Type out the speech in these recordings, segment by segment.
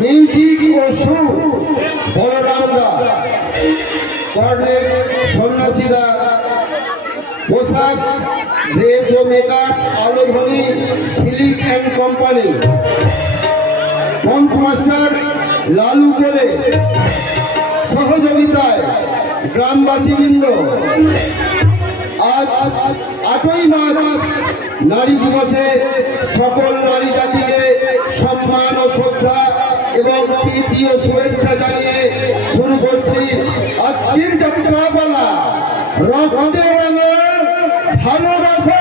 Music ও সুর বলরামদা, cornet সন্ন্যাসীদা, পোশাক dress O makeup আলোধ্বনি Jhilik and company, Pant master Lalu কোলে, সহযোগিতায় গ্রামবাসীবৃন্দ। আজ 8ই মার্চ নারী দিবসে সকল নারী জাতিকে সম্মান ও শ্রদ্ধা এবং প্রীতি ও শুভেচ্ছা জানিয়ে শুরু করছি আজকের যাত্রাপালা রক্তে রঙে ভালোবাসা।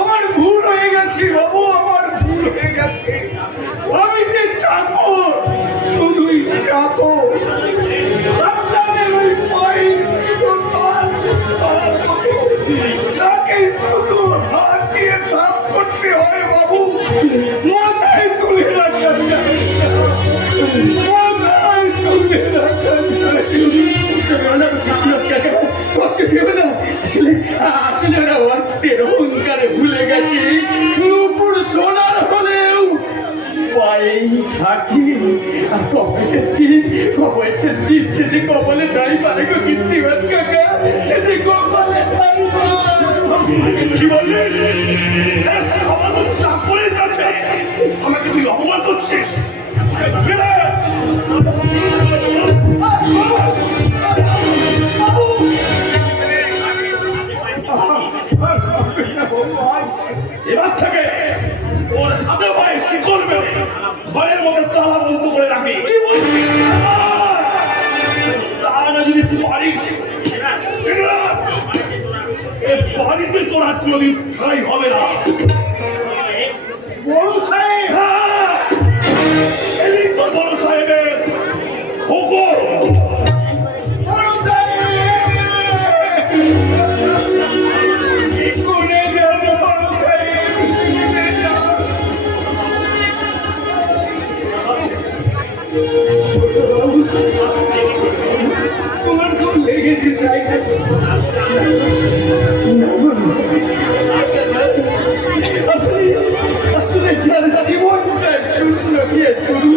আমার ভুল হয়ে গেছে বাবু, আমার ভুল হয়ে গেছে। আমি যে চাকর, শুধুই চাকর। আপনাদের ওই পয়েন্ট তাকে শুধু হাত দিয়ে সাফ করতে হয় বাবু, মাথায় তুলে রাখার মাথায় তুলে রাখার কষ্ট পেও না। আসলে আসলে ওরা অর্থের অহংকারে ভুলে গেছে নূপুর সোনার হলেও পায়েই থাকি। আর কপেসের টিপ সে যে কপালে তাই পারে গো কীর্তিবাজ কাকা, সে যে কপালে তাই কি বললিস? সামান্য চাকরের কাছে আমাকে তুই অপমান করছিস? এবার থেকে ওর হাতে পায়ে শিকল বেঁধে ঘরের মধ্যে তালা বন্ধ করে রাখবি। তা না যদি পারিস বাড়িতে তোর আর কোনোদিন ঠাই হবে না। বড় সাহেব, এদিন তোর বড় সাহেবের হুকুম। তোমার খুব লেগেছে তাই না? আসলে যার জীবনটা শূন্য দিয়ে শুরু,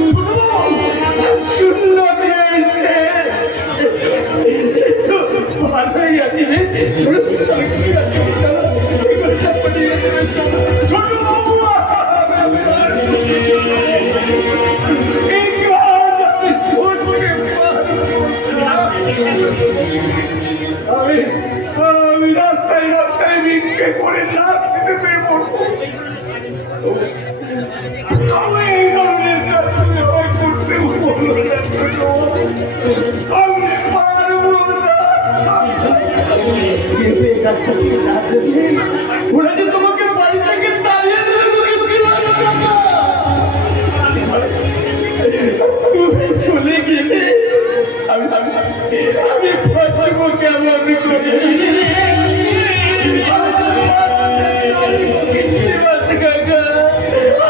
শূন্য দিয়েছে তো ভালোই আছে। আমি রাস্তায় রাস্তায় ভিক্ষে করে না খেতে পেয়ে পড়বো। আমি এই ধরনের কাজ করতে আমি পারবো না। কিন্তু এই কাজটা ছিল না করলে ওরা যে তোমাকে বাড়ি থেকে তাড়িয়ে দেবে। তুমি চলে গেলে আমি বাঁচবো কেমন করে?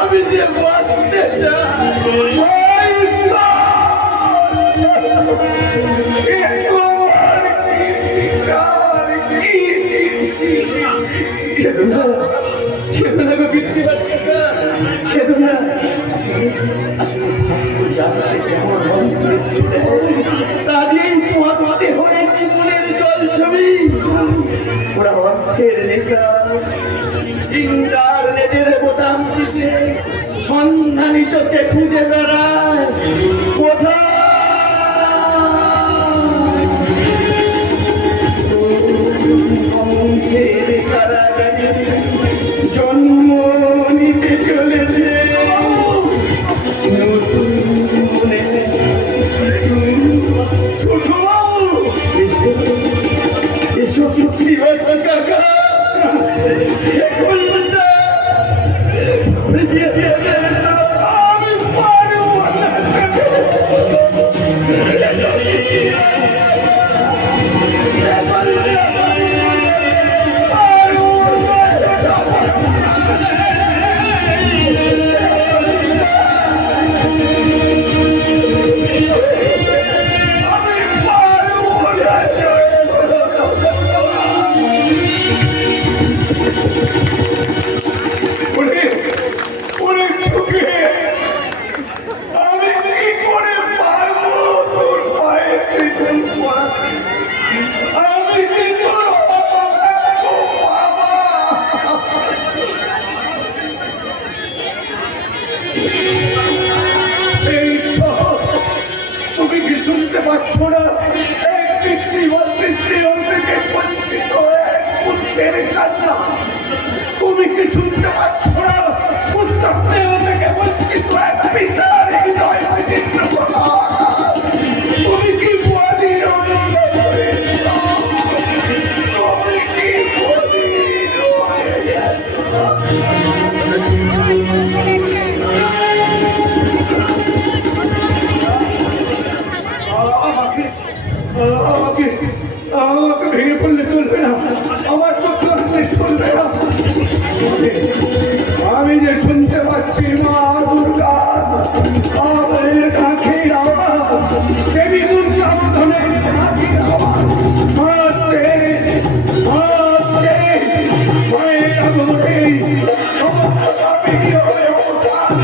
আমি যে বাঁচতে চাই তাদের পথে হয়েছে মনের জল ছবি। ওরা অর্থের নেশা, ইন্টারনেটের বোতাম টিপে সন্ধানী চোখে খুঁজে বেড়ায়। শুনতে পাচ্ছ না? এক পিতৃমাতৃ স্নেহ থেকে বঞ্চিত এক পুত্রের কান্না। তুমি কি শুনতে পাচ্ছ না? পুত্র স্নেহ থেকে বঞ্চিত এক পিতার হৃদয় বিদীর্ণ করা। তুমি কি বধির হয়ে গেছো? তুমি কি বধির হয়ে গেছো? আমাকে আমাকে আমাকে ভেঙে পড়লে চলবে না, আমার তো কাঁদলে চলবে না। আমি যে শুনতে পাচ্ছি মা দুর্গা আমাদের ডাকের আওয়াজ, দেবী দুর্গা বোধনের ডাকের আওয়াজ আসছে আসছে। মায়ের আগমনে সমস্ত পাপী হবে অবসান।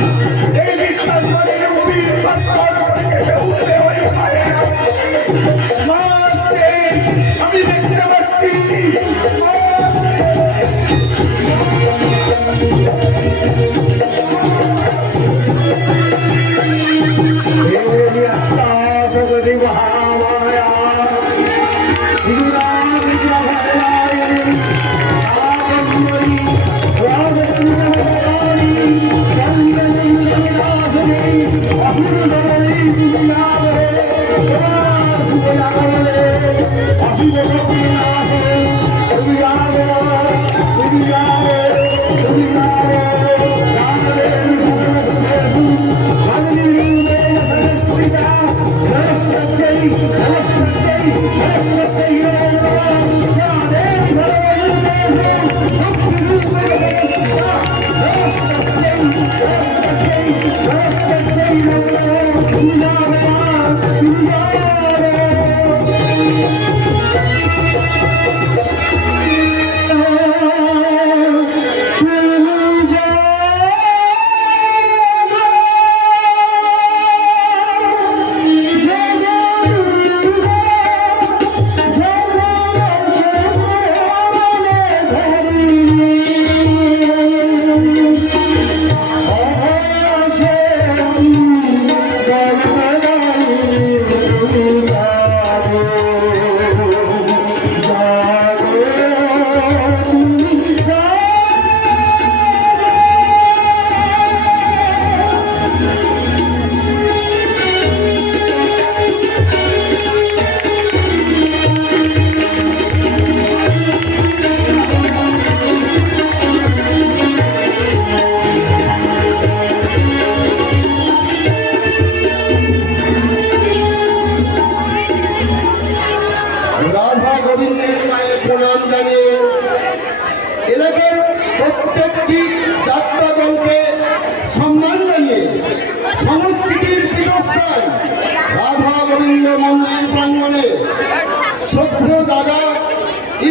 এই বিশ্বাস করে নবীর তত্ত্বর করে কেঁপে উঠবে ওই মায়ের মা আসছে। আমি দেখতে পাচ্ছি মা। রাধা গোবিন্দের পায়ে প্রণাম জানিয়ে এলাকার প্রত্যেকটি যাত্রা দলকে সম্মান জানিয়ে সংস্কৃতির পীঠস্থান রাধা গোবিন্দ মন্দির প্রাঙ্গণে শ্রদ্ধেয় দাদা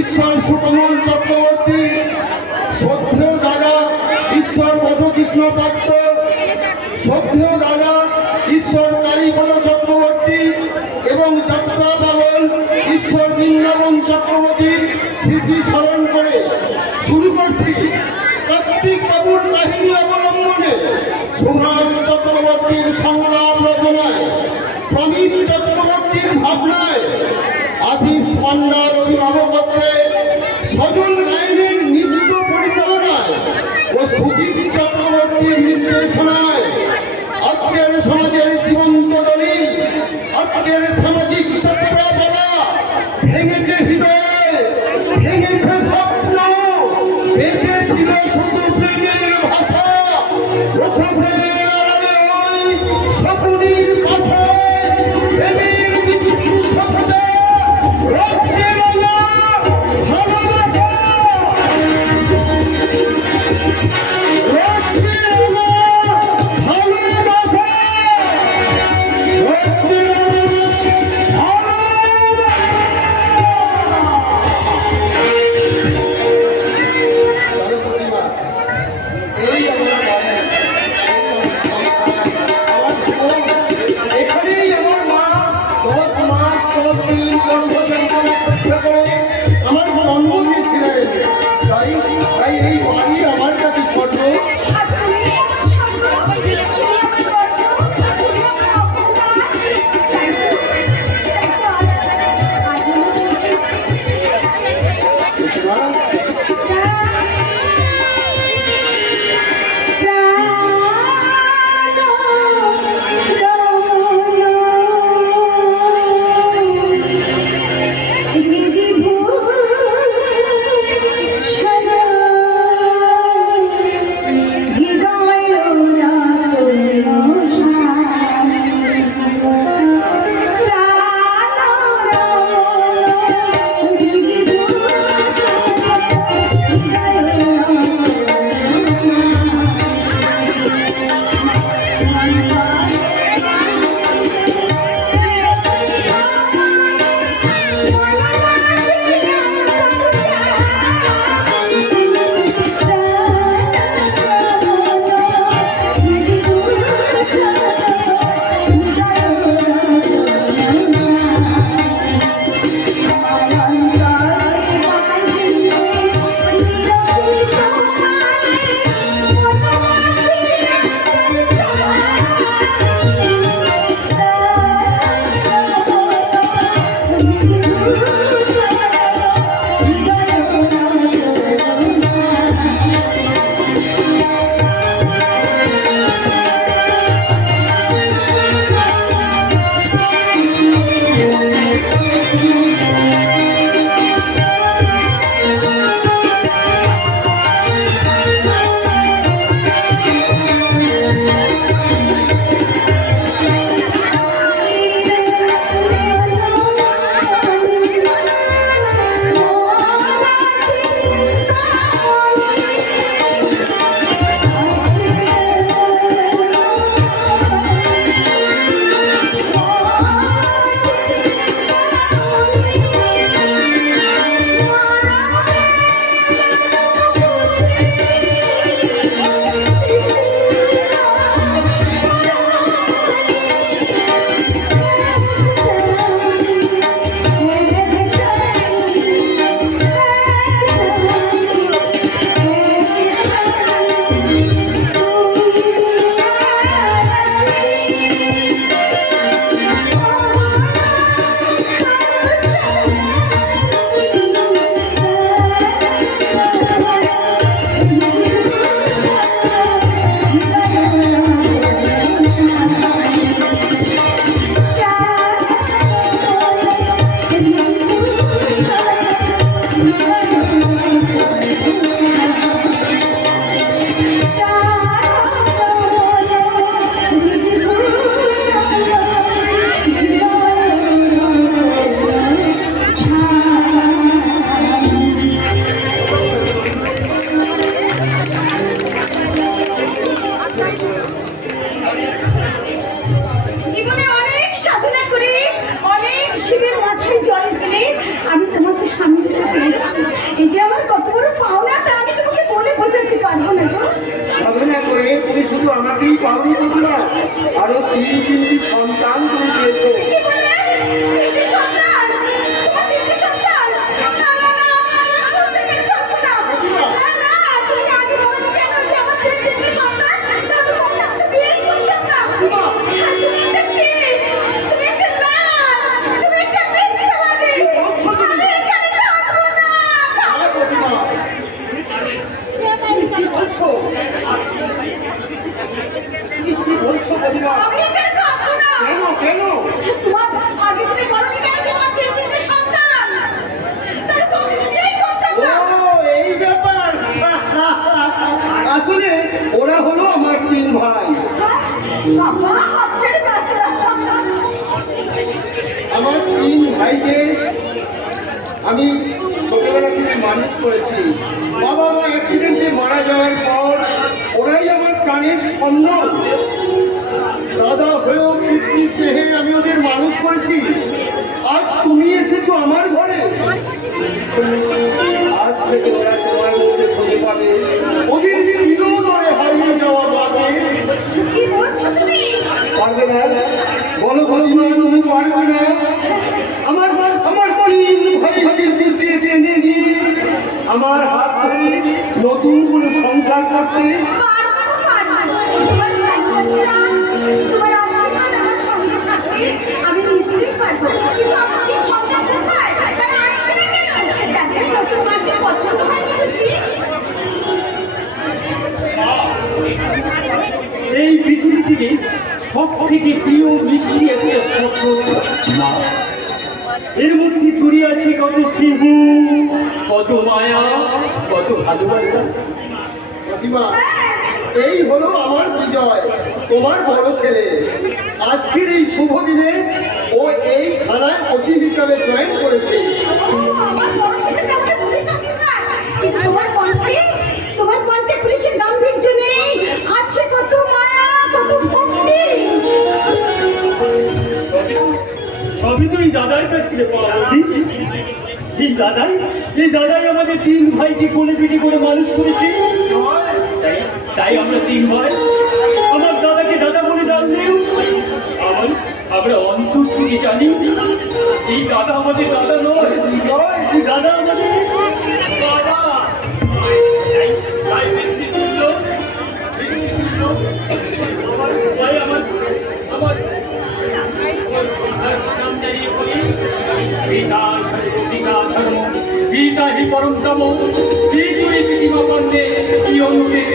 ঈশ্বর সুকমল চক্রবর্তী, শ্রদ্ধেয় দাদা ঈশ্বর মধুকৃষ্ণ পাত্র, শ্রদ্ধেয় দাদা ঈশ্বর কালীপদ চক্রবর্তী এবং যাত্রা পাগল ঈশ্বর বৃন্দাবন চক্রবর্তীর স্মৃতি স্মরণ করে শুরু করছি কার্তিক বাবুর কাহিনী অবলম্বনে সুভাষ চক্রবর্তীর সংলাপ রচনায়, প্রমিত চক্রবর্তীর ভাবনায়, আশিস পান্ডার অভিভাবকত্বে, সজল গায়নের নৃত্য পরিচালনায় ও সুজিত চক্রবর্তীর নির্দেশনায় আজকের সমাজের জীবন্ত দলিল, আজকের সামাজিক যাত্রাপালা ভেঙেছে হৃদয়, ভেঙেছে স্বপ্ন, বেঁচে ছিল শুধু প্রেমের ভাষা। মুখোশের আড়ালে ওই স্বপ্নের পাশে প্রেমের মৃত্যু সজ্জা, রক্তের আলো, ভালোবাসা, রক্তের আলো, ভালোবাসা। জীবনে অনেক সাধনা করে অনেক শিবের মাথায় জল ফেলে আমি তোমাকে স্বামী দিতে পেরেছি। এই যে আমার কত বড় পাওনা তা আমি তোমাকে বলে বোঝাতে পারবো না গো। সাধনা করে তুমি শুধু আমাকেই পাওনি প্রতিমা, আরো তিনটি সন্তান তুমি পেয়েছো। কি বলে? তিনটে সন্তান? তোমার তিনটে সন্তান? না, না, না, আমি আর করতে গেলে থাকবো না। না, না, তুমি আগে বলো কেন যে আমার তিনটে সন্তান? তাহলে বললে আমি তো বিয়েই করতাম না। হ্যাঁ, তুমি একটা চিট, তুমি একটা লাল, তুমি একটা মিথ্যাবাদী। আমি এখানে থাকবো না। আরে প্রতিমা, তুমি কি বলছো? তুমি কি বলছো প্রতিমা? আমি এখানে থাকবো না। কেন কেন? তোমার আগে তুমি বলোনি কেন যে আমার তিনটে সন্তান? তাহলে তোমাকে তো বিয়েই করতাম না। ও এই ব্যাপার। আসলে ওরা হলো আমার 3 ভাই। বাবা, হাত ছেড়ে যাচ্ছে না। আমার 3 ভাইকে আমি ছোটবেলা থেকে মানুষ করেছি। বাবা মা অ্যাক্সিডেন্টে মারা যাওয়ার পর ওরাই আমার প্রাণের স্পন্দন। দাদা হয়েও পিতৃ স্নেহে আমি ওদের মানুষ করেছি। আজ তুমি এসেছো আমার ঘরে, আজ থেকে ওরা তোমার মধ্যে খুঁজে পাবে ওদের চিরতরে হারিয়ে যাওয়া মাকে। কি বলছো তুমি? পারবে না? বলো প্রতিমা, তুমি পারবে না? আমার আমার কলিন ভাই ভাই পুত্রে টেনে নিয়ে আমার হাত ধরে নতুন করে সংসার করতে। পারবো, পারবো। তোমার ভালোবাসা, তোমার আশীর্বাদ আমার সঙ্গে থাকলে আমি নিশ্চয়ই পারবো। কিন্তু আমার কি সন্তান কোথায়? তারা আসছে না কেন? তাদের নতুন মাকে পছন্দ হয়নি বুঝি? এই পৃথিবী থেকে সব থেকে প্রিয় মিষ্টি একটা শব্দ মা। এর মধ্যে ছড়িয়ে আছে কত স্নেহ, কত মায়া, কত ভালোবাসা। প্রতিমা, এই হলো আমার বিজয়, তোমার বড় ছেলে। আজকের এই শুভ দিনে ও এই থানায় ওসি হিসাবে জয়েন করেছে। ও, আমার বড় ছেলে তাহলে পুলিশ অফিসার। কিন্তু তোমার কণ্ঠে পুলিশের গাম্ভীর্য নেই। আছে কত মায়া, কত ভক্তি। সবই তো এই দাদার কাছ থেকে পাওয়া। এই দাদাই আমাদের 3 ভাইকে কোলে পিঠে করে মানুষ করেছে। তাই আমরা 3 ভাই আমার দাদাকে দাদা বলে ডাকলেও আমরা অন্তর থেকে জানি এই দাদা আমাদের দাদা নয়, এই দাদা আমাদের বাবা। তাই ব্যক্তিতুল্য, তাই আমার পিতা হি পরম তম, পিতুই প্রতিমা বন্দে কি অনুদেশ।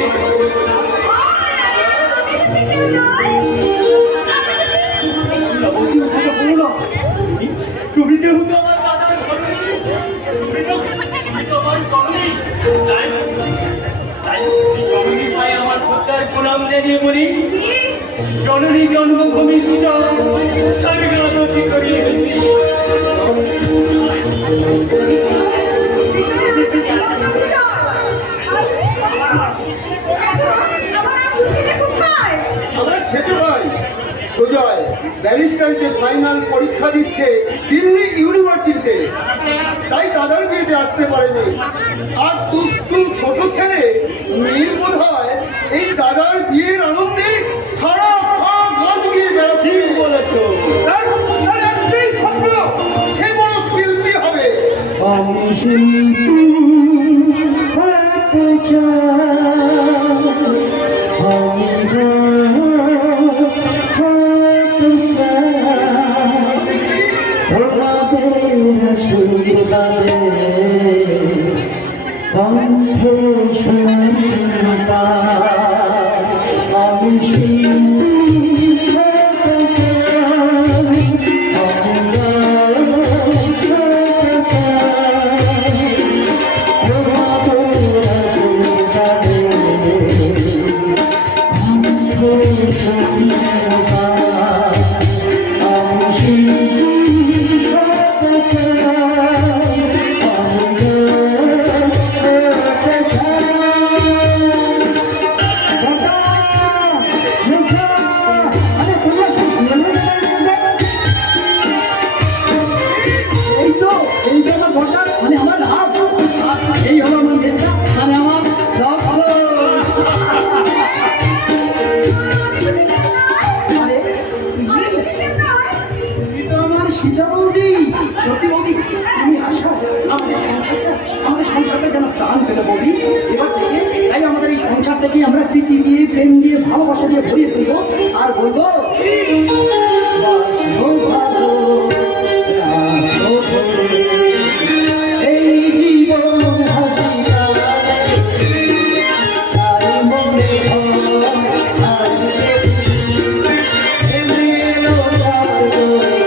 তুমি যেহেতু আমার দাদার ঘরে, তুমি তো আমার জননী। তাই জননী ভাই আমার শ্রদ্ধার প্রণাম জানিয়ে বলি, জননী জন্মভূমি স্বর্গাগতি করিয়ে গেছি। আমার সেজে ভাই সুজয় ব্যারিস্টারিতে ফাইনাল পরীক্ষা দিচ্ছে দিল্লি ইউনিভার্সিটিতে, তাই দাদার বিয়েতে আসতে পারেনি। আর দুষ্টু ছোট ছেলে নীল বোধ হয় এই দাদার বিয়ের আনন্দে সারা গান গিয়ে বেড়াচ্ছে। বলেছো তার একটাই স্বপ্ন, সে বড় শিল্পী হবে। আমি শিল্পী হতে চাই, আমি হতে চাই, তোমাদের সুরগাবে কণ্ঠে শুনতা। আমি শিল্পী হতে চাই, সীতা বৌদি, সত্যি বৌদি তুমি আসো, আমাদের সংসারটা যেন প্রাণ পেতে বৌদি। এবার থেকে তাই আমাদের এই সংসার থেকে আমরা প্রীতি দিয়ে, প্রেম দিয়ে, ভালোবাসা দিয়ে ভরিয়ে তুলবো আর বলবো বাসবো ভালো, রাখবো ভরে, এই জীবন হাসি গানে, তাই মনে হয় আসবে এলো তার দোলে।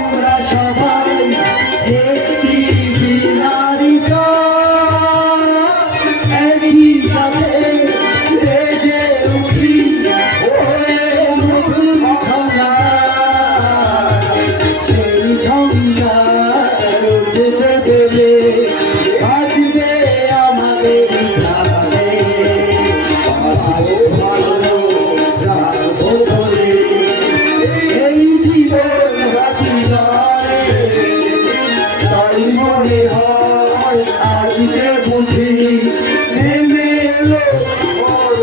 আমরা সবাই একটি বিনারিকা, একই সাথে বেজে উঠি ওরে নতুন ঝঞ্ঝা, সেই ঝঞ্ঝা উঠতে গেলে বাজবে আমাদের কাছে, বাঁচবো ভালো, রাখবো ভরে, এই জীবন হাসি গানে, তাই মনে হয় আজকে বুঝি নেমে এলো বড়।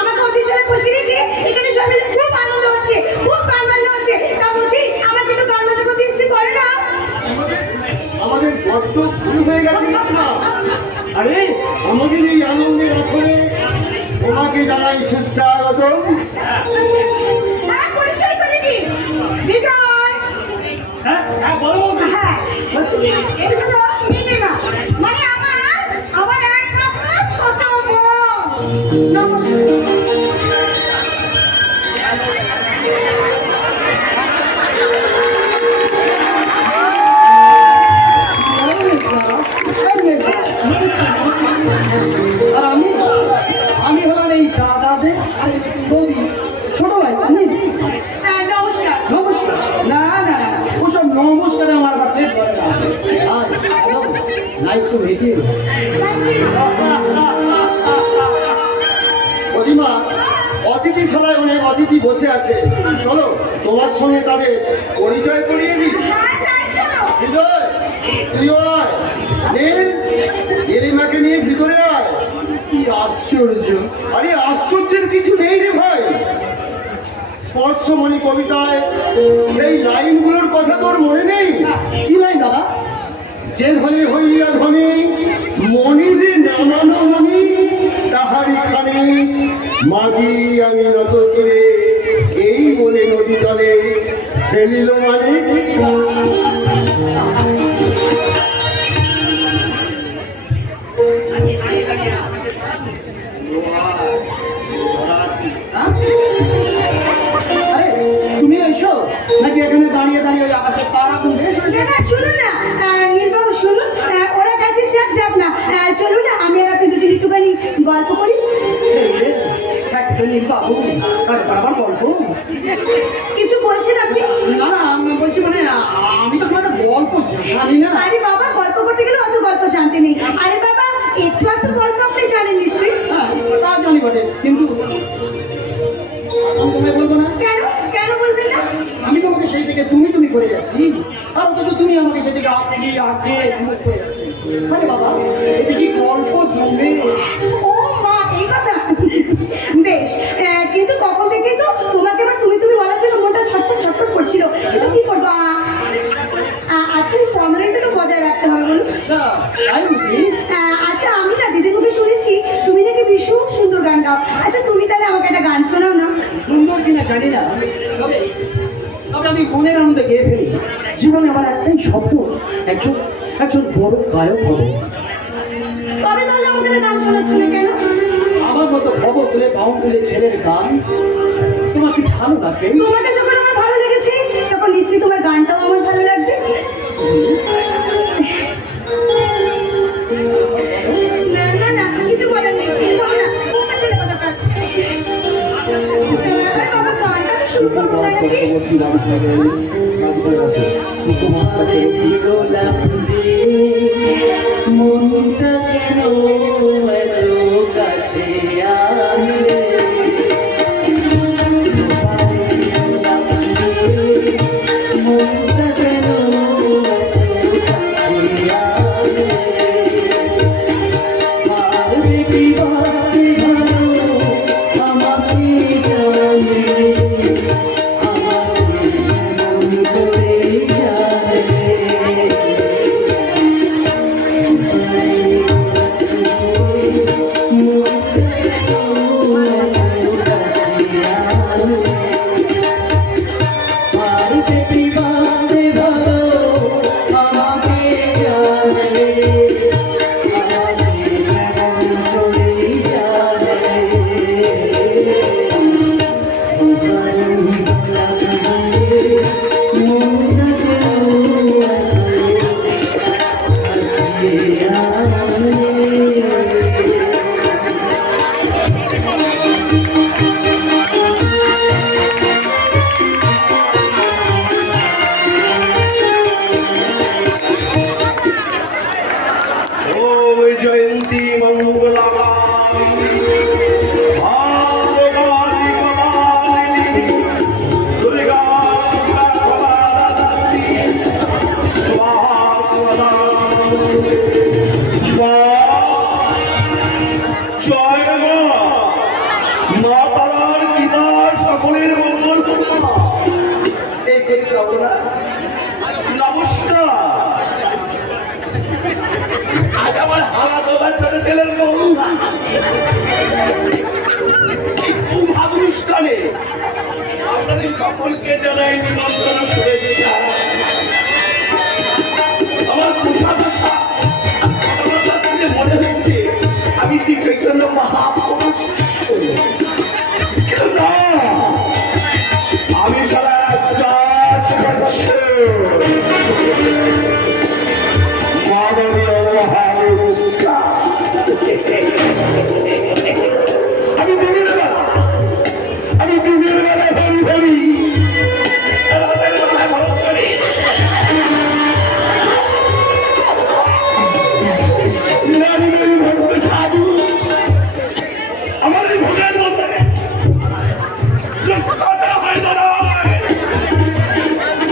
আমাকে অতিশয় খুশি রেখে এখানে সবাই মিলে খুব আনন্দ হচ্ছে, খুব গান বাজনা হচ্ছে। তা বলছি আমাকে একটু গান বাজনা করতে ইচ্ছে করে না? আমাদের বড্ড ভুল হয়ে গেছে না? আরে আমাদের এই আনন্দের আসলে তোমাকে জানাই সুস্বাগতম। পরিচয় করে দি বিজয়। হ্যাঁ বলো বৌদি। হ্যাঁ বলছি কি এই হলো মিনিমা, মানে আমার একমাত্র ছোট বোন। নমস্কার। আর আমি হলাম এই দাদাদের বৌদি ছোট ভাই। নমস্কার। নমস্কার। না না না, ওসব নমস্কারে আমার আবার পেট ভরে না। আর নাইস টু মিট ইউ। অদিমা, অতিথি ছাড়াই অনেক অতিথি বসে আছে, চলো তোমার সঙ্গে তাদের পরিচয় করিয়ে দিই। হ্যাঁ তাই চলো। বিজয়, তুইও আয়। নীল, নীলিমাকে নিয়ে ভিতরে আয়। কি আশ্চর্য! আরে আশ্চর্যের কিছু নেই রে ভাই। স্পর্শমণি কবিতায় সেই লাইনগুলোর কথা তোর মনে নেই? কি লাইন দাদা? যে ধনী হইয়া ধনী, মণিরে নামানো মণি, তাহারি খানে মাগি আমি নত শিরে, এই বলে নদী তলে ফেলিল মানে। আরে তুমি এসো নাকি এখানে দাঁড়িয়ে দাঁড়িয়ে ওই আকাশের তারা গুনবে? দাদা শুনুন না, নীলবাবু শুনুন, ওরা কাছে যাব না, চলুন না আমি আর আপনি দুজন একটুখানি গল্প করি। বাবু আবার গল্প? কিছু বলছেন আপনি? না না, আমি বলছি মানে আমি তো কোনো গল্প জানি না। আরে বাবা গল্প করতে গেলে অত গল্প জানতে নেই। আরে বাবা একটু এত গল্প আপনি জানেন নিশ্চয়ই। হ্যাঁ তা জানি বটে, কিন্তু আমি তোমায় বলবো না। কেন কেন বলবেন না? আমি তোমাকে সেই থেকে তুমি তুমি করে যাচ্ছি, আর অথচ তুমি আমাকে সেই থেকে আপনি আগে মুখ করে যাচ্ছি। মানে বাবা এটা কি গল্প জমবে? ও মা এই কথা। বেশ, কিন্তু কখন থেকে তো তোমাকে এবার তুমি তুমি বলার জন্য মনটা ছটফট ছটফট করছিল। কিন্তু কি করবো, আচ্ছা এই ফর্মালিটি তো বজায় রাখতে হবে বলুন। আচ্ছা তাই বুঝি? আচ্ছা আমি না দিদির মুখে শুনেছি তুমি নাকি মনের আনন্দে গেয়ে ফেলি, জীবনে আমার একটাই স্বপ্ন, একজন একজন বড় গায়ক হব। কবে তাহলে আমাদের গান শোনাচ্ছিল কেন? আমার মতো ভব তুলে পাও তুলে ছেলের গান তোমার কি ভালো লাগে? তোমাকে যখন আমার ভালো লেগেছে তখন নিশ্চয়ই তোমার গানটাও আমার ভালো লাগবে। না না না, কিছু বলার নেই, কিছু বলো না, বোকা ছেলে কথাকার। আরে বাবা, গানটা তো শুরু করবো না নাকি? মনটা কেন এত কাছে আনলে, মনটা কেন এত কাছে আনলে, পারবে কি বাঁচতে ভালো আমাকে জানলে, আমাকে মন করে জানলে। ওম জয়ন্তী মঙ্গলামা ভাগ্যকালী কপালিনী দুর্গা কপালাদাত্রী স্বাহা সদা। মা জয় মা, মা তারার পিতা সকলের মঙ্গল করুন। এই যে নমস্কার। আজ আমার হালা বাবা ছোট ছেলের বৌমা অনুষ্ঠানে আপনাদের সকলকে জানাই নিমন্ত্রণ শুভেচ্ছা। আমার পোশাক মনে হচ্ছে আমি শ্রী চৈতন্য মহাপুরুষ, কিন্তু না, আমি সারা কাজ করছি মাননীয় মহাপুরুষ। আমি দিনের বেলা হরি হরি, রাতের বেলা ভোগ করি। নারী নারী ভক্ত সাধু আমার এই ভোগের মধ্যে যোগ্যতা হয় দাঁড়ায়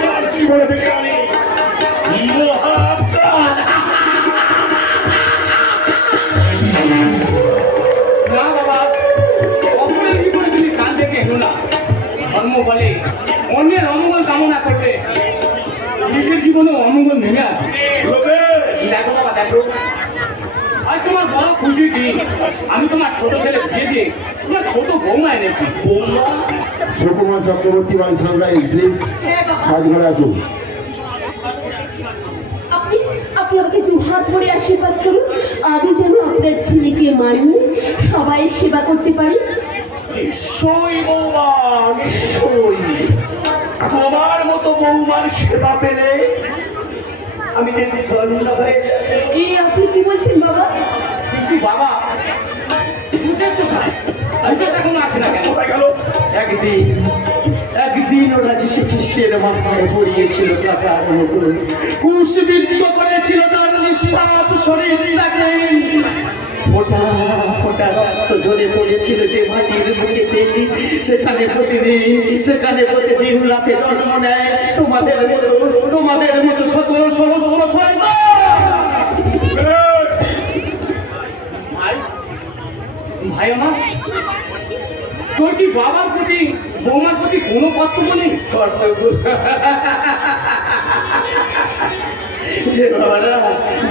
তার জীবনে বিজ্ঞানী মহাপ্রাণ। না বাবা, অপরের বিপরীতে তুমি কান থেকে এলো না। ধর্ম বলে অন্যের অমঙ্গল কামনা করবে, নিজের জীবনে অমঙ্গল নেমে আসবে। দেখো বাবা, দেখো, আজ তোমার বড় খুশির দিন। আমি তোমার ছোট ছেলে বিয়ে দিয়ে তোমার ছোট বৌমা এনেছি। বৌমা সুকুমার চক্রবর্তী বাড়ি সরকারি, প্লিজ সাজ করে আসুন। আপনি আপনি আমাকে দুহাত ভরে আশীর্বাদ করুন, আমি যেন আপনার ছেলেকে মানিয়ে সবাই সেবা করতে পারি। নিশ্চয়ই বৌমা, নিশ্চয়ই। তোমার মতো বৌমার সেবা পেলে আমি যদি ধন্য হয়ে যাবে। এই আপনি কি বলছেন বাবা? কিন্তু বাবা, সুচেত কোথায়? সুচেত এখনো আসে না কেন? কোথায় গেল? একদিন ওরা যিশু খ্রিস্টের মাথায় পড়িয়েছিল টাকার মতো, কুশবিদ্ধ করেছিল তার নিষ্পাপ শরীরটাকে। ফোটা ফোটা রক্ত ঝরে পড়েছিল যে মাটির বুকেতে, সেখানে প্রতিদিন রাতে জন্ম নেয় তোমাদের মতো সকল সমস্ত শয়তান। বেশ, ভাই আমার, তোর কি বাবার প্রতি বৌমার প্রতি কোনো কর্তব্য নেই? কর্তব্য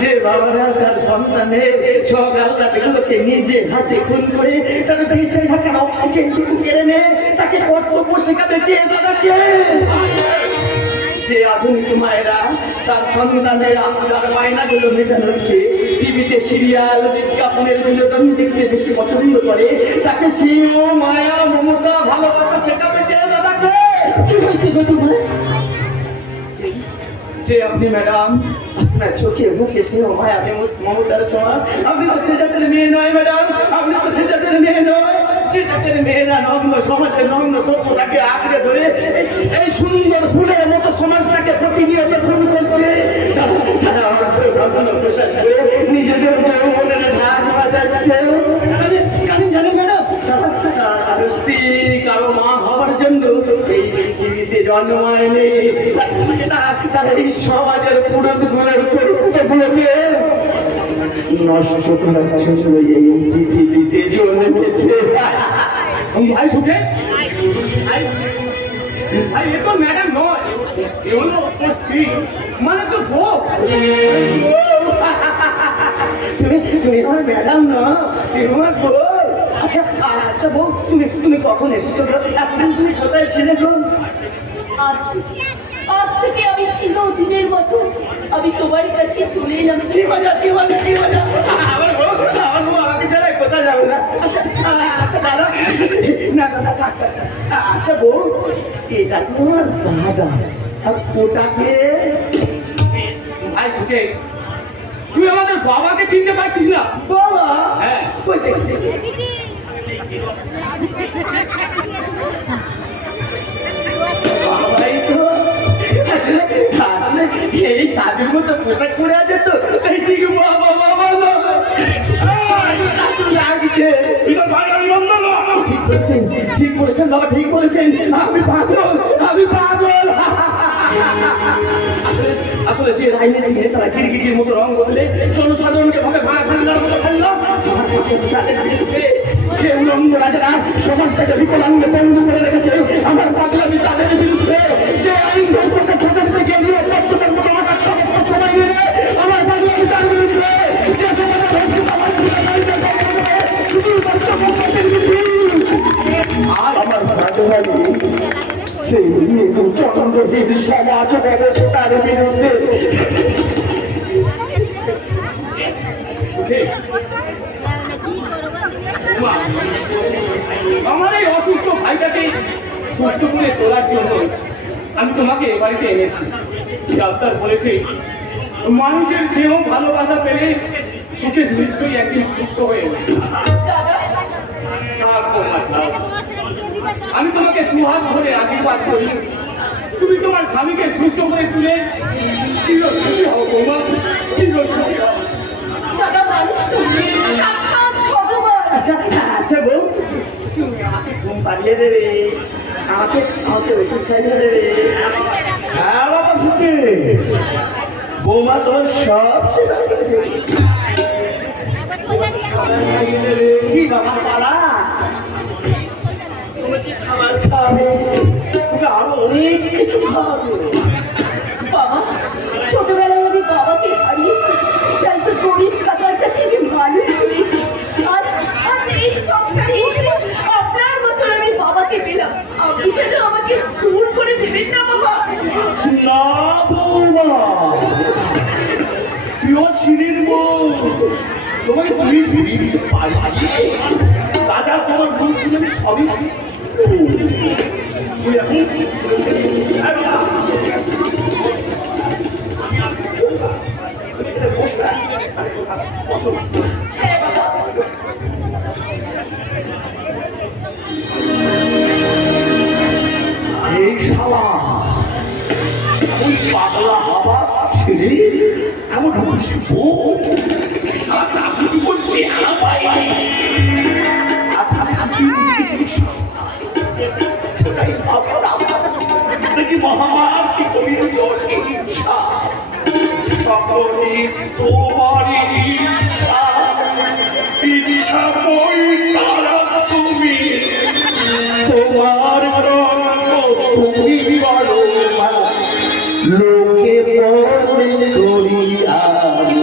যে বাবারা তার সন্তানের সব আল্লাহগুলোকে নিজে হাতে খুন করে তারা বেঁচে থাকার অক্সিজেন কেড়ে নেয়, তাকে কর্তব্য শেখাবে কে? দাদা কে? যে আধুনিক মায়েরা তার সন্তানের আপনার মায়নাগুলো মেটানোচ্ছে টিভিতে সিরিয়াল বিজ্ঞাপনের বিনোদন দেখতে বেশি পছন্দ করে, তাকে স্নেহ মায়া মমতা ভালোবাসা শেখাবে কে দাদাকে? কি হয়েছে গো তোমার? কে আপনি ম্যাডাম? আপনার চোখে মুখে স্নেহ মায়া মমতার ছোঁয়া। আপনি তো সে জাতের মেয়ে নয় ম্যাডাম, আপনি তো সে জাতের মেয়ে নয়। যে জাতের মেয়েরা নগ্ন সমাজের নগ্ন সভ্যতাকে আঁকড়ে ধরে এই সুন্দর ফুলের মতো সমাজটাকে প্রতিনিয়ত খুন করছে, তারা অর্থ পোশাক করে নিজেদের যৌবনের ঢাক বাজাচ্ছে। জানেন ম্যাডাম, কারো স্ত্রী কারো মা হওয়ার জন্য এই পৃথিবীতে জন্মায়নি। তারা এই সমাজের পুরুষগুলোর চরিত্রগুলোকে নষ্ট করার জন্য এই পৃথিবীতে জন্মেছে। ভাই সুখে ভাই এ তো ম্যাডাম নয়, এ হলো তোর স্ত্রী, মানে তো বউ। তুমি আমার ম্যাডাম না, তুমি আমার বউ। আচ্ছা আচ্ছা বউ, তুমি কখন এসেছো? এতদিন তুমি কোথায় ছিলে গো? আজ থেকে আমি ছিল দিনের মতো, আমি তোমার কাছে চলে এলাম। কি মজা কি মজা কি মজা! আমার বউ আমাকে জানাই কোথায় যাবে না। আচ্ছা দাদা, না দাদা থাক। আচ্ছা বউ, এটা তোমার দাদা, আর ওটাকে? ভাই সুখে, তুই আমাদের বাবাকে চিনতে পারছিস না? বাবা? হ্যাঁ। কই দেখছি বাবাই তো। আসলে আসলে এই সাধুর মতো পোশাক পরে আছে তো, এই ঠিক বাবা বাবা বাবা সাধু লাগছে। তুই তো ভাই আমি বন্ধ না। ঠিক বলেছেন বাবা, ঠিক বলেছেন। আমি পাগল, আমি পাগল। আসলে আসলে যে রাজনীতিকে তারা গিরগিটির মতো রং বদলে জনসাধারণকে ভাবে ভাঙা ভাঙার মতো ফেলল, তাদের বিরুদ্ধে যে উলঙ্গ রাজারা সমাজটাকে বিকলাঙ্গে বন্ধ করে রেখেছে, আমার পাগলামি তাদের বিরুদ্ধে। যে আইন দর্শকের সাথে থেকে নিয়ে দর্শকের মতো আমার সময় নিয়ে আমার পাগলামি তার বিরুদ্ধে। যে সমাজে ধর্ষিত আমার পাগলামি সেই চন্দ্রহীন সমাজ ব্যবস্থার বিরুদ্ধে। আমার এই অসুস্থ ভাইটাকে সুস্থ করে তোলার জন্য আমি তোমাকে এ বাড়িতে এনেছি। ডাক্তার বলেছে মানুষের স্নেহ ভালোবাসা পেলে সুখে নিশ্চয়ই একদিন সুস্থ হয়ে উঠবে। আমি তোমাকে দুহাত ভরে আশীর্বাদ করি, তুমি তোমার স্বামীকে সুস্থ করে তুলে চিরসুখী হও বৌমা, চিরসুখী হও। দাদা মানুষ নয়, সাক্ষাৎ ভগবান। আচ্ছা আচ্ছা বউ, তুমি আমাকে ঘুম পাড়িয়ে দেবে, আমাকে আমাকে ওষুধ খাইয়ে দেবে। হ্যাঁ বাবা সুখেশ, বৌমা তোমার সব সেবা করবে। কি বাবা পালা, তোমাকে খাবার খাবে, তোকে আরো অনেক কিছু খাওয়াবে। বাবা, ছোটবেলায় আমি বাবাকে হারিয়েছি, তাই তো গরিব কাকার কাছে আমি মানুষ হয়েছি। আজ আজ এই সংসারে এসে আপনার মতন আমি বাবাকে পেলাম। আপনি যেন আমাকে ভুল করে দেবেন না বাবা। না বৌমা, তুইও ছিলির বউ, তোমাকে তুমি ফিরিয়ে দিতে পারি। তাছাড়া তোমার মুখ তুলে আমি সবই শুনেছি। তুই এখন হ্যাঁ বাবা, বসো। হ্যাঁ বাবা। এই শালা ওই পাগলা হাবা ছেড়ে এমন বলছে বউ, শালা আপনি বলছে হাবাই সেটাই দেখি মহামার কি করি ইচ্ছা, সকলেই তোমারই ইচ্ছা, ইচ্ছা বই তারা তুমি, তোমার কর্ম তুমি করো মা, লোকে বলে করি আমি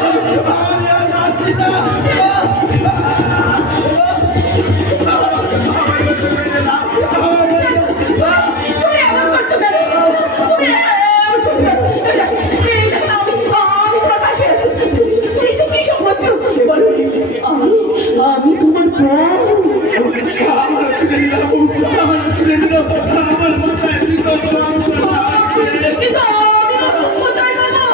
আর পারছি না। তুমি এমন করছো কেন? তুমি এমন করছো কেন? এই দেখো, আমি তোমার পাশে আছি। তুমি এসব কি সব করছো? বলো, আমি তোমার প্রাণ। আমার ছেলে না, আমার ছেলে না, আমার মাথায় কিন্তু আমি ওসব কোথায় পাবো?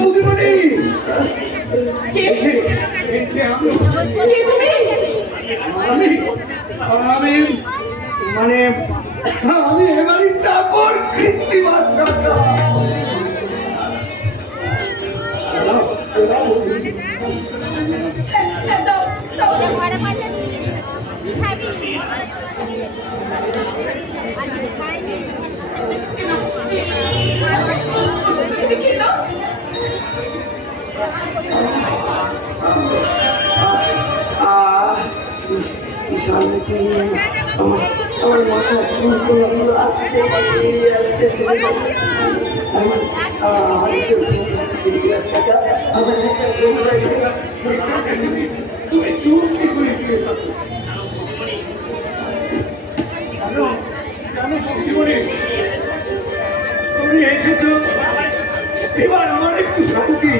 বৌদিমণি, কে? আমি কে তুমি? আমি মানে আমি এবারই চাকর কৃত্রিবাস কাটা। শান্তি আমার মাথা চুলগুলো আস্তে আস্তে ছেড়ে যাচ্ছে। আমার এসব তুমি চুপ কি করেছিলে? কেন কেন বৌদিমণি, তুমি এসেছো, এবার আমার একটু শান্তি।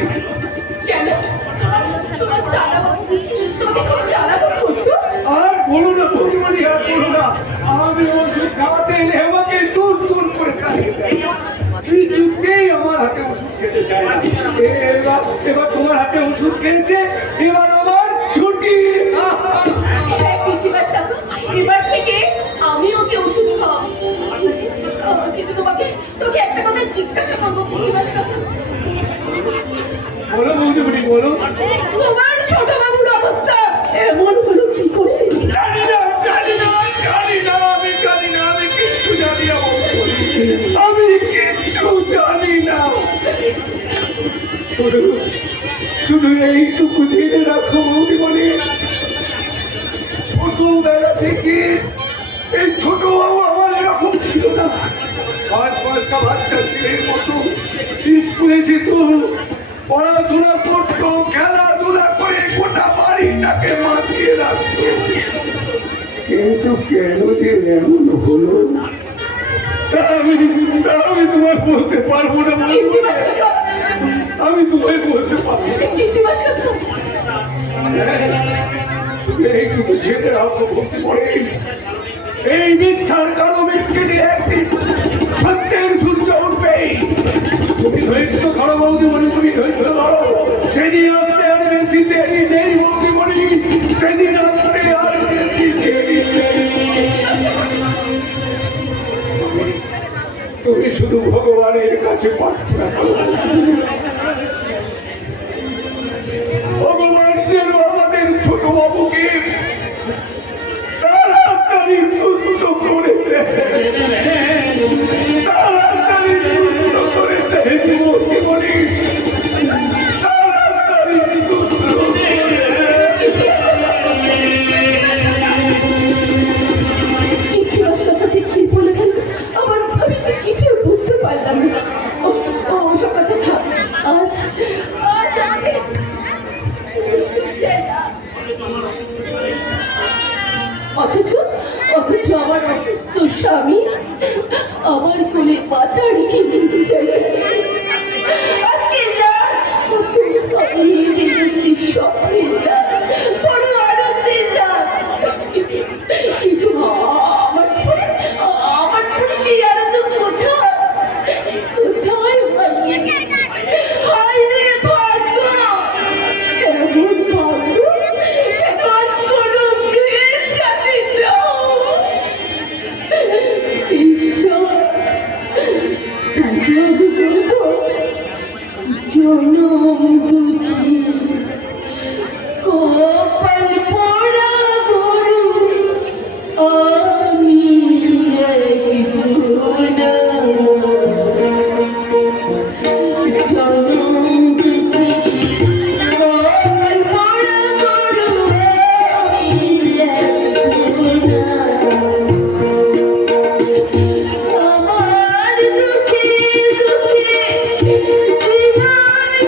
কেন? তোমার দাদা বাবু বুঝি তোমাকে খুব জ্বালাতন করতো? আর বলো না বৌদিমণি, আর বলো না। আমি ওষুধ খাওয়াতে এলে আমাকে দূর দূর করে তাড়িয়ে দেয়। কিছুতেই আমার হাতে ওষুধ খেতে চায় না। এবার তোমার হাতে ওষুধ খেয়েছে, এবার আমার ছুটি। হ্যাঁ, কৃত্রিবাস কাকু, এবার থেকে আমি ওকে ওষুধ খাওয়াবো। কিন্তু তোমাকে একটা কথা জিজ্ঞাসা করবো কৃত্রিবাস কাকু। বলো বৌদিমণি, বলো। তোমার ছোট বাবুর অবস্থা এমন হলো কি করে? জানি না, জানি না, জানি না, আমি জানি না, আমি কিচ্ছু জানি না বৌদিমণি, আমি কিচ্ছু জানি না। শুধু এইটুকু জেনে রাখো বৌদিমণি, ছোটবেলা থেকে এই ছোট বাবু আমার এরকম ছিল না। আর 5টা বাচ্চা ছেলের মতো স্কুলে যেত, পড়াশোনা করতো, খেলাধুলা করে গোটা বাড়িটাকে মাতিয়ে রাখতো। কিন্তু কেন যে এমন হলো তা আমি তোমার বলতে পারবো না। কৃত্রিবাস কাকু, আমি তোমায় বলতে পারবো না। কৃত্রিবাস কাকু, শুধু এইটুকু ছেলে রাখো বলতে পারে, এই মিথ্যার কারণে কেটে একদিন সত্যের সূর্য উঠবেই। তুমি ধৈর্য ধরো বৌদিমণি, তুমি ধৈর্য ধরো। সেদিন আসতে আর বেশি দেরি নেই বৌদিমণি, সেদিন আসতে আর বেশি দেরি নেই। তুমি শুধু ভগবানের কাছে প্রার্থনা করো, ভগবান যেন আমাদের ছোট বাবুকে তাড়াতাড়ি সুস্থ করে দেয়, তাড়াতাড়ি সুস্থ করে দেয় বৌদিমণি, তাড়াতাড়ি সুস্থ করে দেয়। কৃত্রিবাস কাছে কি বলে গেল? আমি যে কিছু বুঝতে পারলাম না। ওসব কথা থাক, আজ আগে অথচ আমার অসুস্থ স্বামী আমার কোলে মাথা রেখে নিয়ে যাচ্ছে। আজকে স্বপ্নের রাত, বড় আনন্দের রাত, কিন্তু আমার জীবনে সেই আনন্দ কোথায় হারিয়ে গেছে? হায় রে ভাগ্য, এমন ভাগ্য যেন আর কোনো মেয়ের জাতি দাও। ঈশ্বর, তাকে আমি বলবো জনম দুঃখী কপাল পড়া গরু আমি একজন, জনম দুঃখী কপাল পড়া গরু আমি একজন। আমার দুঃখে দুঃখে জীবন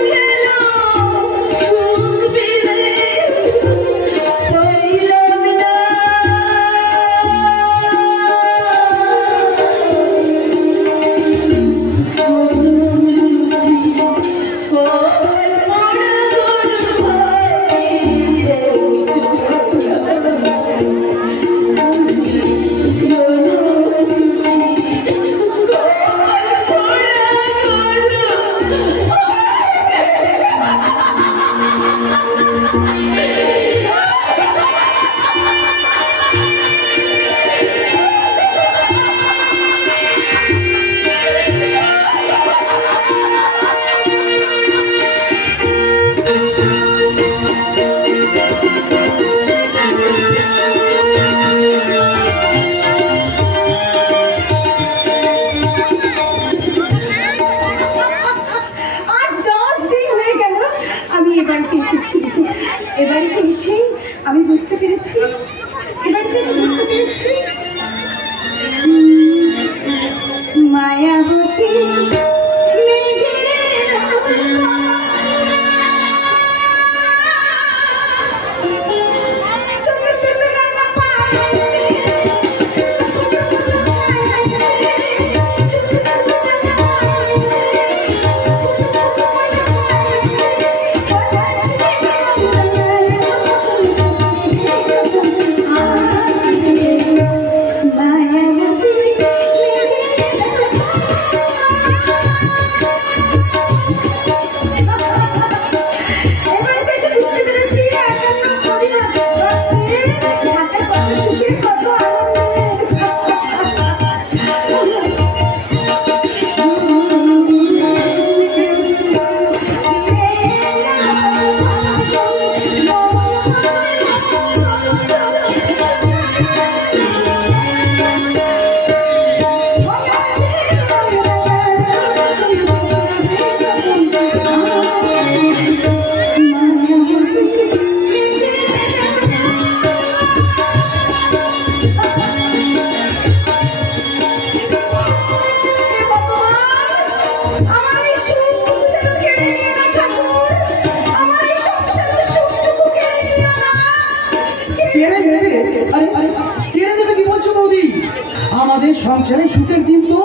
সংসারে সুখের দিন তো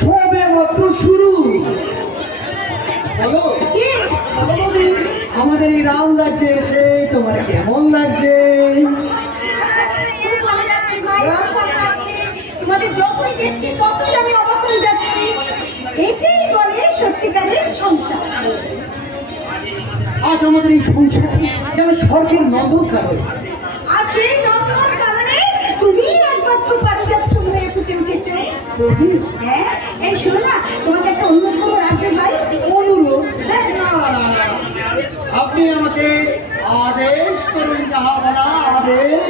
সবে মাত্র শুরু। বলো বৌদি, আমাদের এই রাম রাজ্যে এসে তোমার কেমন লাগছে? খুব ভালো লাগছে ভাই, খুব ভালো লাগছে। তোমাদের যতই দেখছি ততই আমি অবাক হয়ে যাচ্ছি। এটাই বলে সত্যিকারের সংসার। আজ আমাদের এই সংসার যেন স্বর্গের নন্দন কারণ। আর সেই নন্দন কারণে তুমি একমাত্র পারিজাত ফুল হয়ে ফুটে উঠেছ। বৌদি, হ্যাঁ, এই শোনো না, তোমাকে একটা অনুরোধ করবো, রাখবে ভাই? অনুরোধ? হ্যাঁ। না, না, না, না, না। আপনি আমাকে আদেশ করুন, কাহা বলা আদেশ।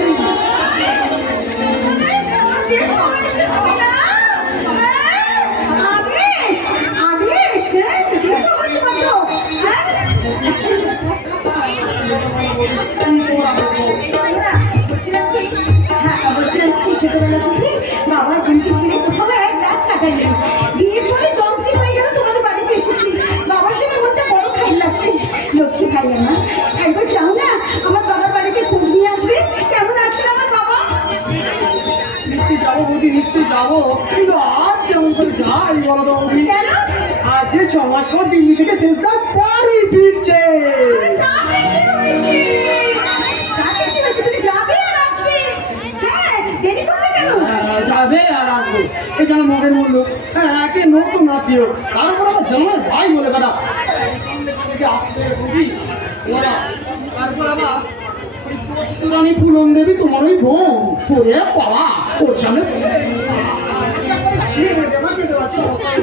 আদেশ আদেশ, হ্যাঁ? কি বলছো বলো? হ্যাঁ? বলছিলাম কি, ছোটবেলা থেকে বাবা বোনকে ছেড়ে কোথাও এক রাত কাটাইনি। বিয়ের পরে 10 দিন হয়ে গেল তোমাদের বাড়িতে এসেছি। বাবার জন্য মনটা বড় খারাপ লাগছে। লক্ষ্মী ভাই আমার, একবার যাও না আমার বাবার বাড়িতে খোঁজ নিয়ে আসবে, কেমন আছেন আমার বাবা? নিশ্চয়ই যাবো বৌদি, নিশ্চয়ই যাবো, কিন্তু আজ কেমন করে যাই বলো তো বৌদি? কেন? আজ যে 6 মাস পর দিল্লি থেকে শেষদার বাড়ি ফিরছে। আরে তাতে কি হয়েছে? তাতে কি হয়েছে? তুমি যাবে আর আসবে। হ্যাঁ, দেরি করবে কেন? যাবে আর আসবে, এই যেন মগের মূল্য। হ্যাঁ, একে নতুন আত্মীয়, তারপর আমার জন্মের ভাই বলে কথা। আসবে বৌদি, ওরা তারপর আবার পরশুরানী ফুলন দেবী তোমার ওই বোন পড়ে পাওয়া ওর সামনে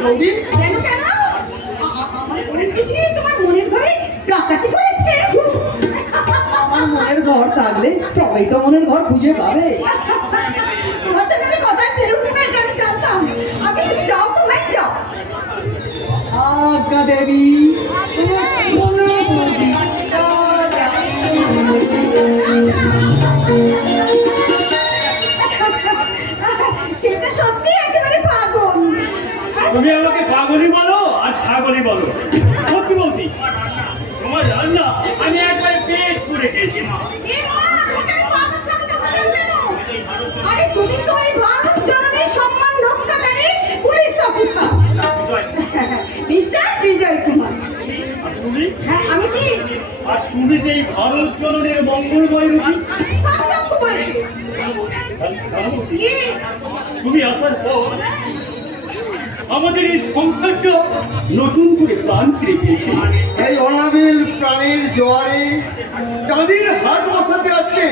বৌদি। কেন কেন? আমার বোন বুঝি তোমার মনের ঘরে ডাকাতি করেছে? আমার মনের ঘর থাকলে তবেই তো মনের ঘর খুঁজে পাবে। তোমার সঙ্গে আমি কথায় পেরে উঠবে এটা আমি জানতাম। আগে তুমি যাও তো ভাই, যাও। আজ্ঞা দেবী, তোমার মনে বৌদি। ছেলেটা সত্যি একেবারে পাগল। তুমি আমাকে পাগলি বলো আর ছাগলি বলো, সত্যি বলছি তোমার রান্না আমি একবারে পেট পুড়ে খেয়েছি মা। এ মা, তোমাকে আমি পাগল ছাগল বললাম কেন? আরে তুমি তো এই ভারত জননীর সম্মান রক্ষাকারী পুলিশ অফিসার মিস্টার বিজয় কুমার। আর তুমি? হ্যাঁ, আমি কি আর তুমি যে এই ভারত জননীর মঙ্গলময় রূপী পাগল বলছি? কি? তুমি আসার পর আমাদের এই সংসারটা নতুন করে প্রাণ ফিরে পেয়েছে। এই অনাবিল প্রাণীর জোয়ারে চাঁদির হাট বসাতে আসছে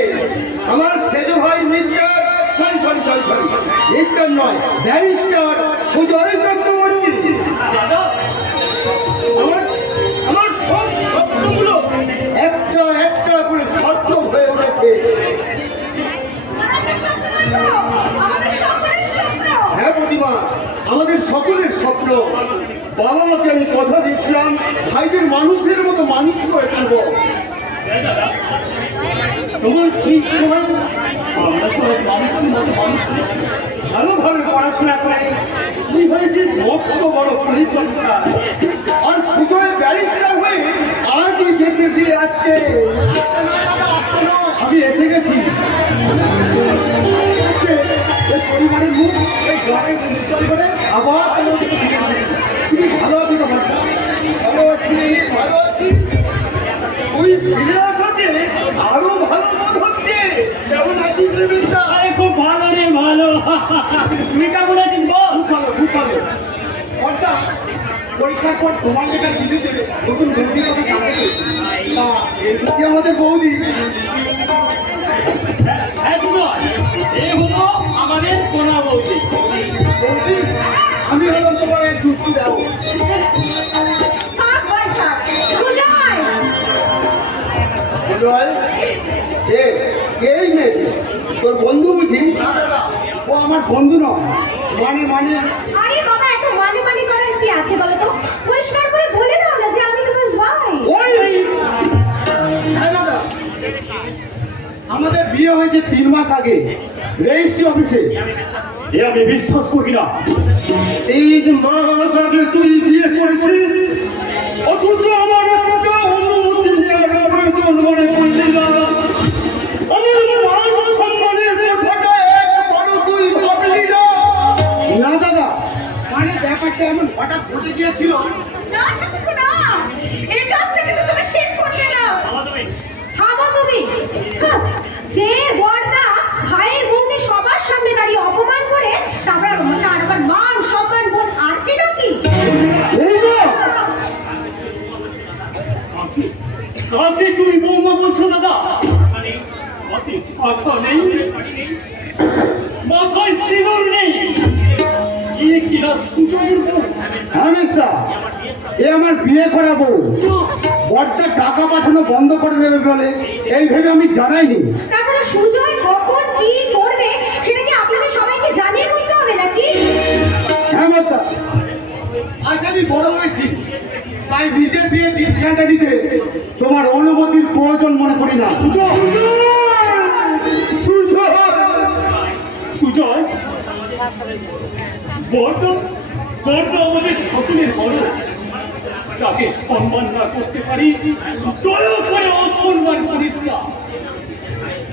আমার সেজ ভাই মিস্টার মিস্টার নয়, ব্যারিস্টার সুজয় চক্রবর্তী। দাদা, আমার আমার সব স্বপ্নগুলো একটা একটা করে সার্থক হয়ে উঠেছে। আমাদের স্বপ্ন তো, আমাদের সকলের স্বপ্ন। হ্যাঁ প্রতিমা, আমাদের সকলের স্বপ্ন। বাবা মাকে আমি কথা দিয়েছিলাম ভাইদের মানুষের মতো মানুষ করে তুলব। তোমার সেই সময় আমরা তো মানুষের মতো মানুষ হয়েছি। ভালোভাবে পড়াশোনা করে তুই হয়েছিস মস্ত বড় পুলিশ অফিসার, আর সুজয় ব্যারিস্টার হয়ে আজই দেশে ফিরে আসছে। আমি এসে গেছি। এই পরিবারের মুখ এই গ্রামের উজ্জ্বল করে আবার তোমার দিকে ফিরে এসেছি। তুমি ভালো আছো তো? ভালো আছি, ভালো আছি। ওই ফিরে আসাতে আরো ভালো বোধ হচ্ছে। কেমন আছিস রে বিদ্যা? আরে খুব ভালো রে, ভালো। তুমি কেমন আছিস বল? খুব ভালো, খুব ভালো। অর্থাৎ পরীক্ষার পর তোমার যেটা দিদি দেবে নতুন বৌদির কথা জানতে পেরেছি। তা এর মধ্যে আমাদের বৌদি। হ্যাঁ শুনো, এ হলো আমাদের সোনা বৌদি। বৌদি, আমি হলাম তোমার এক দুষ্টু দেব। থাক ভাই, থাক। সুজয়! এই মেয়েটি তোর বন্ধু বুঝি? না দাদা, ও আমার বন্ধু নয়। মানে আরে বাবা, এত মানে করার কি আছে বলো তো? পরিষ্কার করে বলে দাও না যে আমি তোমার ভাই। ওই হ্যাঁ দাদা, আমাদের বিয়ে হয়েছে 3 মাস আগে রেজিস্ট্রি অফিসে। এ আমি বিশ্বাস করি না। 3 মাস আগে তুই বিয়ে করেছিস, অথচ আমার একটা অনুমতি নেওয়ার প্রয়োজন মনে করলি না। আমার মান সম্মানের কথাটা একবারও তুই ভাবলি না। হঠাৎ ঘটে গিয়েছিল। না ঠাকুর না, এই কাজটা কিন্তু তুমি ঠিক করলে না। থামো তুমি। হাহ, যে বড়দা ভাইয়ের বউকে সবার সামনে দাঁড়িয়ে অপমান করে, তারপর তার আবার মান সম্মান বোধ আছে নাকি? কাকে তুমি বৌমা বলছো দাদা? হাতে শাখা নেই, মাথায় সিঁদুর নেই, এ কিনা সুযোগের বউ? হ্যাঁ মিস্তা, এ আমার বিয়ে করাবো। বড়টা টাকা পাঠানো বন্ধ করে দেবে বলে এই ভেবে আমি জানাইনি। তাছাড়া সুজয় কখন কি করবে সেটা কি আপনাদের সবাইকে জানিয়ে বলতে হবে নাকি? হ্যাঁ মিস্তা, আজ আমি বড় হয়েছি, তাই নিজের বিয়ে ডিসিশনটা নিতে তোমার অনুমতির প্রয়োজন মনে করি না। সুজয়, সুজয়, বড় আমাদের সকলের বড়, তাকে সম্মান না করতে পারি, দয়া করে অসম্মান করিস না।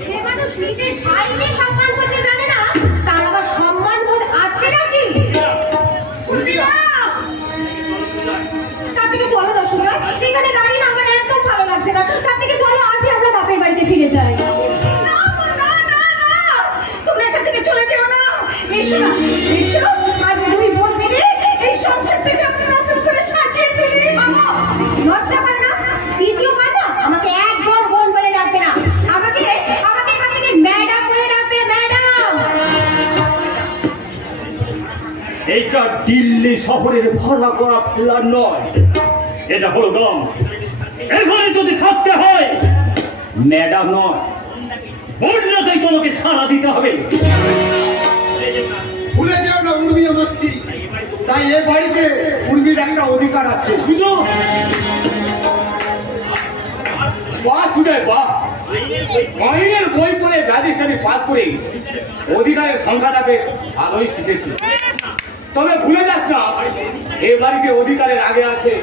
যে মানুষ নিজের ভাইকে সম্মান করতে জানে না, তার আবার সম্মান বোধ আছে নাকি? উর্মিলা! তার থেকে চলো না সুজয়, এখানে দাঁড়িয়ে না আমার একদম ভালো লাগছে না। তার থেকে চলো আজই আমরা বাপের বাড়িতে ফিরে যাই। তোমরা এখান থেকে চলে যেও না। এসো না, এসো, আজ দুই বোন মিলে এই সংসারটাকে আমরা নতুন করে সাজিয়ে তুলি। বাবা, লজ্জা করে না? দ্বিতীয়বার না আমাকে একবার বোন বলে ডাকবে না, আমাকে এখান থেকে ম্যাডাম বলে ডাকবে, ম্যাডাম। এইটা দিল্লি শহরের ভাড়া করা ফ্ল্যাট নয়, এটা হলো গ্রাম। এখানে যদি থাকতে হয় ম্যাডাম নয়, বন্যাকেই তোমাকে সাড়া দিতে হবে। ভুলে যাও না উর্মি আমার স্ত্রী, তাই এ বাড়িতে উর্মির একটা অধিকার আছে। সুযোগ বাহ সুজয় বাহ, আইনের বই পড়ে ম্যাজিস্ট্রেটে পাস করে অধিকারের সংখ্যাটা বেশ ভালোই শিখেছি। তবে ভুলে যাস না, এ বাড়িতে অধিকারের আগে আছে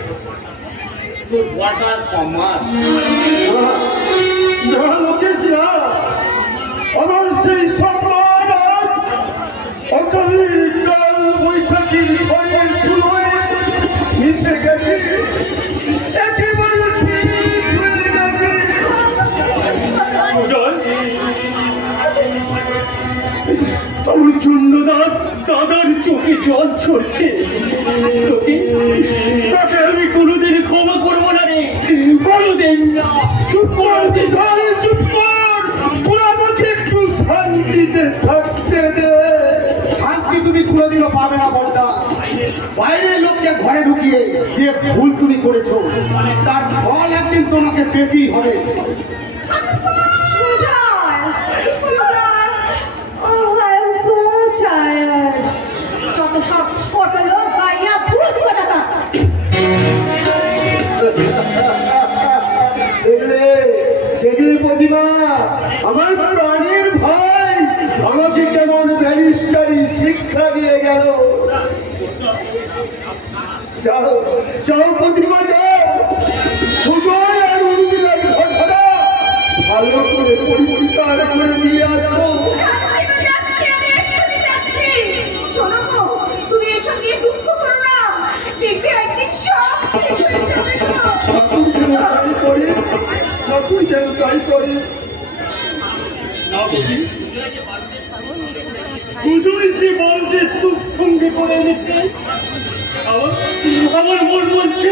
তোর বর্ষার সম্মান। না লোকেশ না, আমার সেই সম্মান অকালের কাল বৈশাখীর ঝড়ের ধুলোয় মিশে গেছে, একেবারে শেষ হয়ে গেছে। সুজয়, তোর জন্য দাদার চোখে জল ছড়ছে। তোকে আমি কোনোদিন ক্ষমা করবো না রে, কোনোদিন না। চুপ কর, চুপ কর, তোরা আমাকে একটু শান্তিতে থাকতে দে। শান্তি তুমি কোনোদিনও পাবে না বড়দা। বাইরের লোককে ঘরে ঢুকিয়ে যে ভুল তুমি করেছো, তার ফল একদিন তোমাকে পেতেই হবে। Sujoy! Sujoy! Oh, I am so tired. যত সব ছোট লোক গাইয়া ভূত কোথাকার। দেখলে প্রতিমা, আমার প্রাণের ভাই আমাকে কেমন ব্যারিস্টারি শিক্ষা দিয়ে গেল। যাও যাও প্রতিমা, যাও, সুজয় আর উর্মিলার ঘটনা ভালো করে পরিষ্কার করে দিয়ে আসো। যাচ্ছি গো, যাচ্ছি, আমি এক্ষুনি যাচ্ছি। শোনো গো, তুমি এসব নিয়ে দুঃখ করো না, দেখবে একদিন সব ঠিক হয়ে যাবে গো। ঠাকুর যেন তাই করে, ঠাকুর যেন তাই করে। না বুঝি, সুজয় যে বড় যে স্তূপ সঙ্গে করে এনেছে, আমার মন বলছে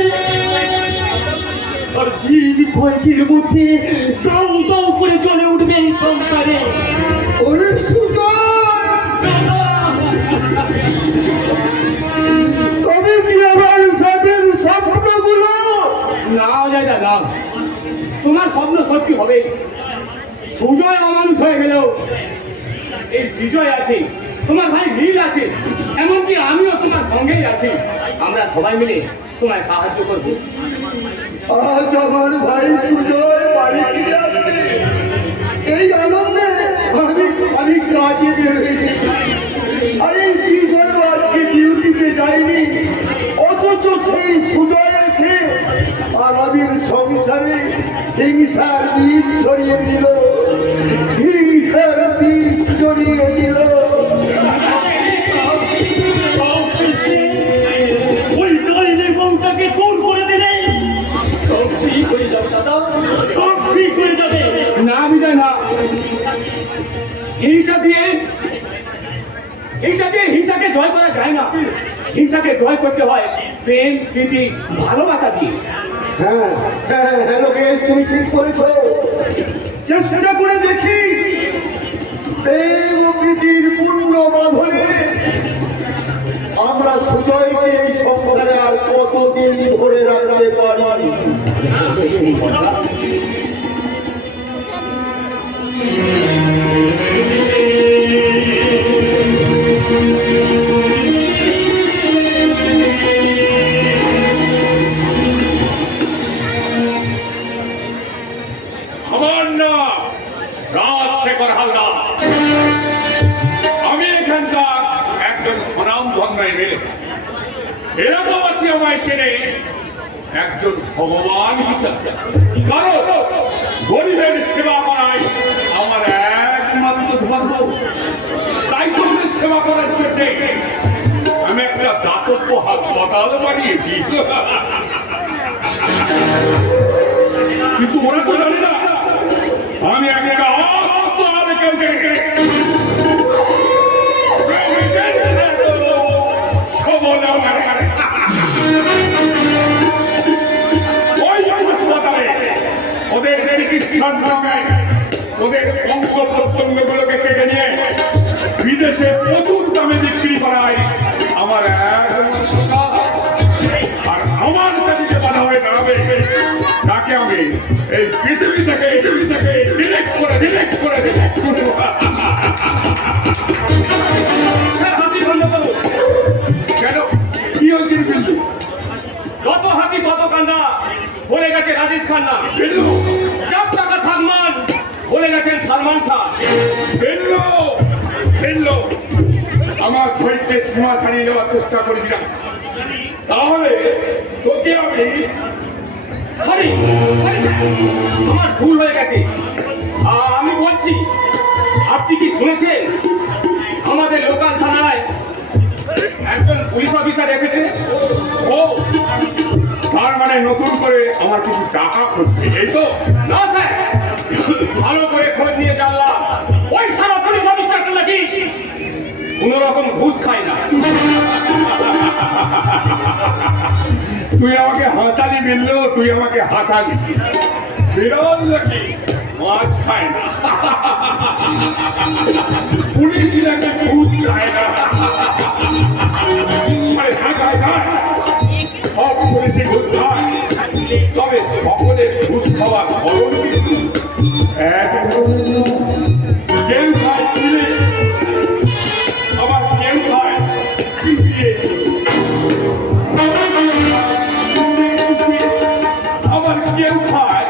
আর দিন কয়েকের মধ্যে দাউ দাউ করে চলে উঠবে এই সংসারে। ওরে সুজয়, তবে কি আমার সাথে স্বপ্নগুলো? না যায় না, তোমার স্বপ্ন সত্যি হবে। সুজয় অমানুষ হয়ে গেলেও এই বিজয় আছে, তোমার ভাই নীল আছে, এমনকি আমিও তোমার সঙ্গেই আছি। আমরা সবাই মিলে তোমায় সাহায্য করবো। আজ আমার ভাই সুজয় বাড়ি ফিরে আসবে, এই আনন্দে আমি কাজে বেরোইনি। আরে বিজয় আজকে ডিউটিতে যায়নি, অথচ সেই সুজয় এসে আমাদের সংসারে হিংসার বীজ ছড়িয়ে দিল, হিংসার বীজ ছড়িয়ে দিল। হিংসা দিয়ে হিংসাকে জয় করা যায় না। হিংসাকে জয় করতে হয় প্রেম, প্রীতি, ভালোবাসা দিয়ে। হ্যাঁ হ্যাঁ হ্যাঁ লোকেশ, তুমি ঠিক করেছো। চেষ্টা করে দেখি প্রেম ও প্রীতির পূর্ণ বাঁধনে আমরা সুজয়কে এই সংসারে আর কতদিন ধরে রাখতে পারি। আমার নাম রাজশেখর হালদার। আমি এখানকার একজন স্বনামধন্য এমএলএ। এলাকাবাসী আমায় চেনে একজন ভগবান হিসাবে, কারণ গরিবের সেবা করাই আমার একমাত্র ধর্ম। তাই তোদের সেবা করার জন্য আমি একটা দাতব্য হাসপাতাল বানিয়েছি। কিন্তু ওরা তো জানে না আমি একটা ওদের চিকিৎসার নামে ওদের অঙ্গ প্রত্যঙ্গগুলোকে কেটে নিয়ে বিদেশে প্রচুর দামে বিক্রি করায় আমার আর আমার কাছে যে বাধা হয়ে দাঁড়াবে তাকে আমি এই পৃথিবী থেকে ডিলেক্ট করে হাসি বন্ধ করুন। কেন কি হয়েছিল? কিন্তু যত হাসি তত কান্না বলে গেছে রাজেশ খান্না। বেল্লো সব টাকা সালমান বলে গেছেন সালমান খান। বেল্লো আমার ধৈর্যের সীমা ছাড়িয়ে যাওয়ার চেষ্টা করি না, তাহলে তোকে আমি সরি স্যার, আমার ভুল হয়ে গেছে। আমি বলছি, আপনি কি শুনেছেন আমাদের লোকাল থানায় একজন পুলিশ অফিসার এসেছে? ও তার মানে নতুন করে আমার কিছু টাকা খুঁজবে, এই তো? না স্যার, ভালো করে খোঁজ নিয়ে জানলাম ওই সারা পুলিশ অফিসারটা নাকি কোনো রকম ঘুষ খায় না। তুই আমাকে হাসালি বিল্লু, তুই আমাকে হাসালি। বিরল নাকি মাছ খায় না, পুলিশ নাকি ঘুষ খায় না। আরে খায় সব পুলিশে ঘুষ খায়, তবে সকলের ঘুষ খাওয়ার ধরন কিন্তু এক। কেউ খায় কিলে, আবার কেউ খায় চিবিয়ে, আবার কেউ খায়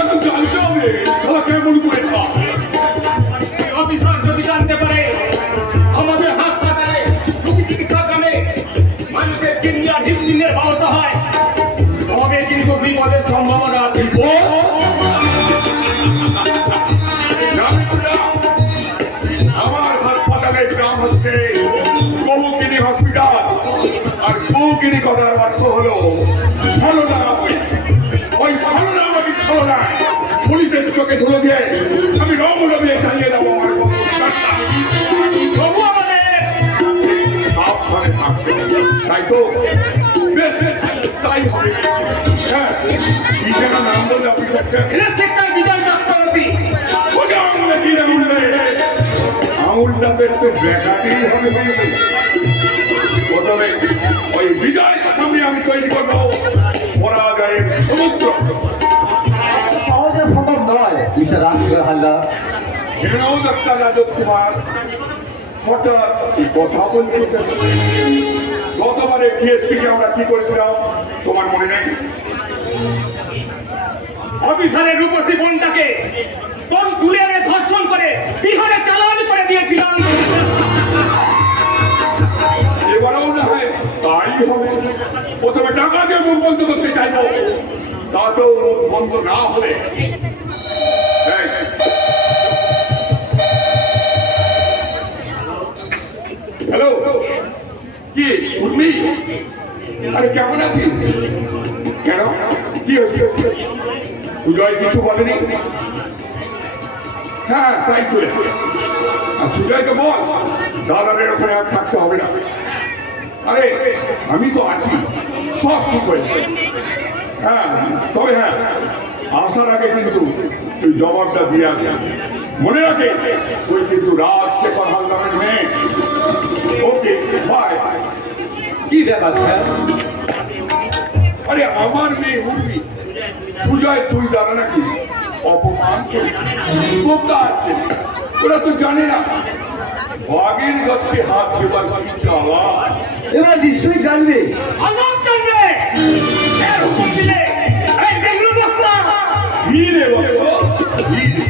এখন জানতে হবে সারা কেমন করে খায়। অফিসার যদি জানতে পারে আমাদের হাসপাতালে রোগী চিকিৎসার নামে মানুষের কিডনি আর হৃদপিণ্ডের ব্যবস্থা হয়, তবে কিন্তু বিপদের সম্ভাবনা আছে। আমার হাসপাতালের নাম হচ্ছে বহুকিনি হসপিটাল, আর বহুকিনি কথার অর্থ হলো ছলনা। ওই ছলনা আমাকে ছলনা পুলিশের চোখে ধুলো দিয়ে আমি রমরমিয়ে চালিয়ে দেবো আমার তবু আমাদের সাবধানে থাকতে হবে। তাই তো বেশ, তাই হবে। হ্যাঁ, কিসের নাম বললে অফিসারটা? ইন্সপেক্টর বিজয় চক্রবর্তী। ওটা আঙুলে কি না উঠলে আঙুলটা তো একটু বেকাতেই হবে। প্রথমে ওই বিজয়ের সামনে আমি তৈরি করবো পরাজয়ের সমুদ্র। সহজে সম্ভব নয় মিস্টার রাজশেখর হালদার। এখানেও ডাক্তার রাজত কুমার হঠাৎ কথা বলতে গতবারে ডিএসপিকে আমরা কি করেছিলাম তোমার মনে নেই? অফিসারের রূপসী বোনটাকে স্তন তুলে এনে ধর্ষণ করে বিহারে চালান করে দিয়েছিলাম। এবারেও না হয় তাই হবে। প্রথমে টাকা দিয়ে মুখ বন্ধ করতে চাইবো, তাতেও মুখ বন্ধ না হলে হ্যালো, কি উর্মি? আরে কেমন আছিস? কেন কি হচ্ছে? সুজয় কিছু বলেনি? হ্যাঁ তাই চলে আর সুজয়কে বল দাদাদের ওখানে আর থাকতে হবে না। আরে আমি তো আছি, সব ঠিক হয়ে যাবে। হ্যাঁ তবে হ্যাঁ আসার আগে কিন্তু তুই জবাবটা দিয়ে আসবি। মনে রাখে ওই কিন্তু রাজশেখর হালদারের মেয়ে। Okay bye. কি ব্যাপার স্যার? আরে আমার মেয়ে উর্মি সুজয় তুই দাদা নাকি অপমান বোকা আছে, ওরা তো জানে না বাঘের গর্তে হাত দেবার কি চাওয়া। এবার নিশ্চয়ই জানবে। আমার জানবে এর হুকুম দিলে এই বেগুলো বসলা ভিড়ে বসো ভিড়ে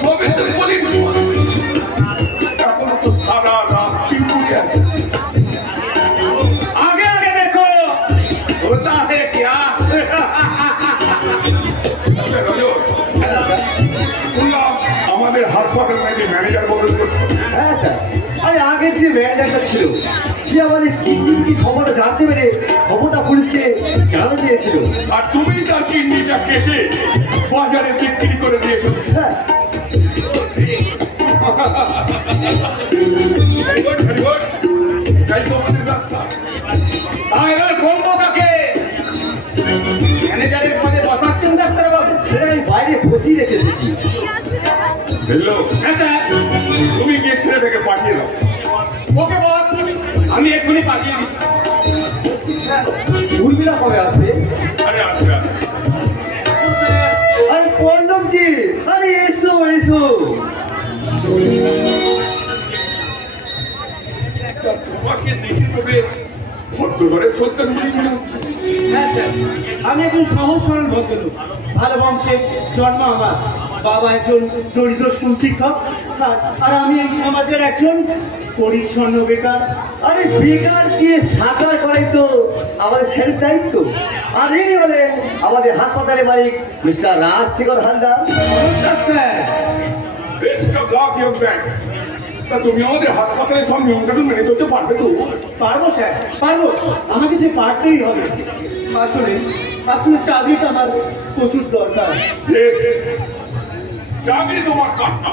সবে তো বলি এখনো তো সারা রাত টিপুরে আছে। आगे आगे देखो होता है क्या আচ্ছা রাজু, শুনলাম আমাদের হাসপাতাল নাকি ম্যানেজার বদল করছে। হ্যাঁ স্যার, আরে আগের যে ম্যানেজারটা ছিল সে আমাদের কি খবরটা জানতে পেরে খবরটা পুলিশকে জানাতে চেয়েছিল। আর তুমি তার কিডনিটা কেটে বাজারে বিক্রি করে দিয়েছো। Sir Very good, very good. তাই তো আমাদের ব্যবসা। এবার কোন বোকাকে ম্যানেজারের পদে বসাচ্ছেন ডাক্তার বাবু? সেটা আমি বাইরে বসিয়ে রেখে এসেছি। বুঝলো? হ্যাঁ স্যার, তুমি গিয়ে ছেলেটাকে পাঠিয়ে দাও। ওকে বস, আমি এক্ষুনি পাঠিয়ে দিচ্ছি। উর্মিলা কবে আসবে? আরে আসবে আসবে। আরে পল্লবজি, আরে এসো এসো। তোমাকে দেখে তো বেশ ভদ্র ঘরে সত্যি মনে হচ্ছে। হ্যাঁ স্যার, আমি একজন সহজ সরল ভদ্রলোক, ভালো বংশে জন্ম আমার। বাবা একজন দরিদ্র স্কুল শিক্ষক, আর আমি এই সমাজের একজন পরিচ্ছন্ন বেকার। আরে বেকার দিয়ে সাকার করাই তো আমাদের সেটার দায়িত্ব। আর ইনি হলেন আমাদের হাসপাতালের মালিক মিস্টার রাজশেখর হালদার। নমস্কার sir. Best of luck young man. তা তুমি আমাদের হাসপাতালে সব নিয়মকানুন মেনে চলতে পারবে তো? পারবো স্যার, পারবো। আমাকে যে পারতেই হবে। আসলে চাকরিটা আমার প্রচুর দরকার। বেশ, চাকরি তোমার কাজ না।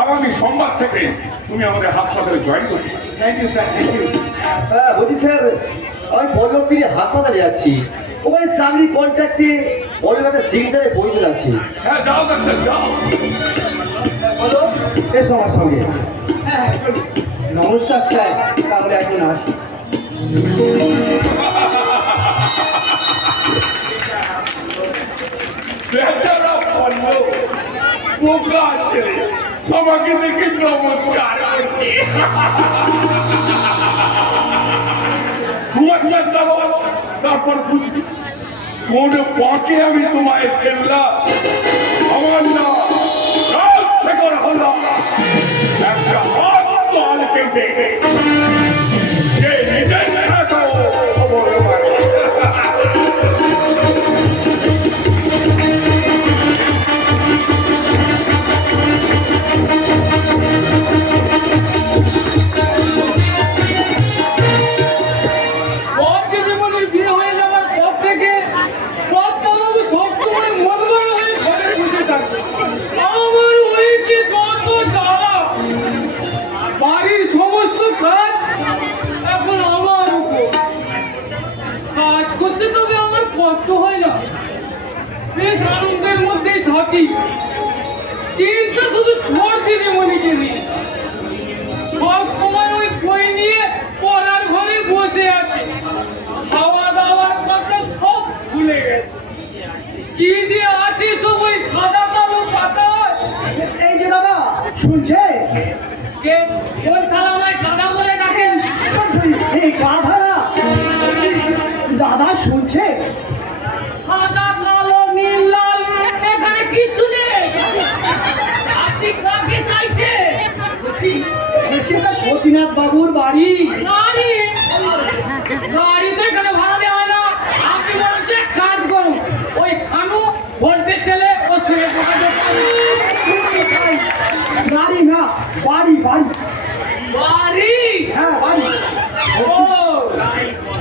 আগামী সোমবার থেকে তুমি আমাদের হাসপাতালে জয়েন করবে। Thank you sir, thank you. হ্যাঁ বলছি স্যার, আমি পল্লবপিড়ে হাসপাতালে যাচ্ছি। ওখানে চাকরি কন্ট্রাক্টে বড় একটা সিগনেচারের প্রয়োজন আছে। হ্যাঁ যাও ডাক্তার যাও। বলো, এসো আমার সঙ্গে। হ্যাঁ হ্যাঁ, চলুন। নমস্কার স্যার, তাহলে এখন আসি। বেচারা পল্ল বোকা ছেলে আমাকে দেখে নমস্কার করছে। ঘুমাস না বল, তারপর বুঝবি কোন পাকে আমি তোমায় ফেললাম। আমার নাম রাজশেখর হালদার। একটা হাত তো আলকে দেখে যে নিজের থাকো খবর মানে। জীবনের বিয়ে হয়ে যাওয়ার পর থেকে পদ্মাবাবু সবসময় মন মরা হয়ে ঘরে বসে থাকে। আমার হয়েছে কত জ্বালা। বাড়ির সমস্ত কাজ এখন আমার উপর। কাজ করতে তবে আমার কষ্ট হয় না, বেশ আনন্দের মধ্যেই থাকি। চিন্তা শুধু ছোট দিদিমণিকে নিয়ে। সব সময় ওই বই নিয়ে পড়ার ঘরে বসে আছে। খাওয়া দাওয়ার কথা সব ভুলে গেছে। কি যে আছে সব ওই সাদা কালো পাতায়। এই যে দাদা, শুনছে? কে কোন শালা আমায় গাধা বলে ডাকে? এই গাধা না, দাদা শুনছে? সাদা কালো নীল লাল এখানে কিচ্ছু নেই। আপনি কাকে চাইছে? বলছি এটা সতীনাথ বাবুর বাড়ি। গাড়ি গাড়ি তো এখানে ভাড়া দেওয়া হয় না। আপনি বরঞ্চ এক কাজ করুন, ওই শানু ভোল্টের ছেলে ওর সঙ্গে যোগাযোগ করুন। গাড়ি না, বাড়ি বাড়ি। বাড়ি? হ্যাঁ বাড়ি। ও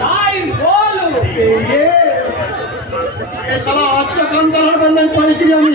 তাই বলো। এই যে শালা আচ্ছা কান্তাহার বললেন পড়েছি আমি।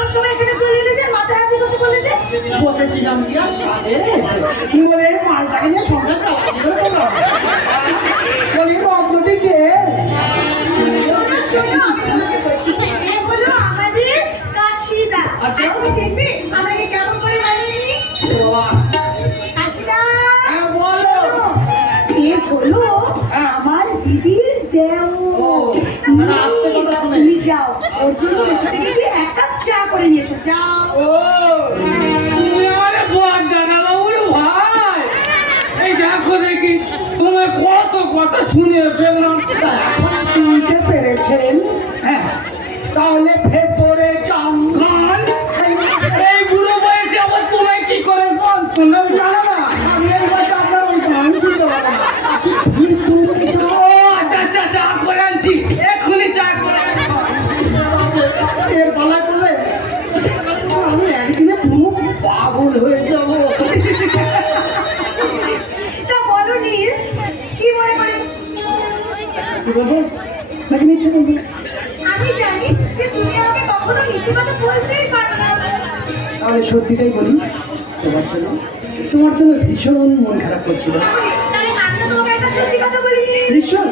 এমন সময় এখানে চলে এলে যে মাথায় হাতে বসে পড়লে যে বসেছিলাম কি আর সাথে বলে মালটাকে নিয়ে সংসার চালাতে বলি রত্নটিকে শোনো শোনো আমি তোমাকে বলছি এ হলো আমাদের কাশিদা আচ্ছা। তুমি দেখবে আমাকে কেমন করে মানিয়ে নি কাশিদা হ্যাঁ, বলো। শোনো, এ হলো আমার দিদির দেওর মানে আস্তে কথা শোনে। তুমি যাও ওর জন্য ওখানে গিয়ে এক কাপ চা করে নিয়ে এসো যাও ও তুমি আমারে বল জানালা ওরে ভাই এই দেখো দেখি তুমি কত কথা শুনে ফেললাম শুনতে পেরেছেন হ্যাঁ তাহলে ভেতরে চাঙ্গান এই বুড়ো বয়সে আবার তুমি কি করে গান শুনলে জানো না আমি এই বয়সে আপনার ওই গান শুনতে পারবো না ও আচ্ছা আচ্ছা চা করে আনছি এক্ষুনি চা করে এর গলায় পড়লে আমি একদিনে পুরো পাগল হয়ে যাবো তা বলো নীল কি মনে করে নাকি মিথ্যে বলবো আমি জানি যে তুমি আমাকে কখনো মিথ্যে কথা বলতেই পারো না তাহলে সত্যিটাই বলি তোমার জন্য ভীষণ মন খারাপ করছিল তাহলে আমিও তোমাকে একটা সত্যি কথা বলিনি নিশ্চয়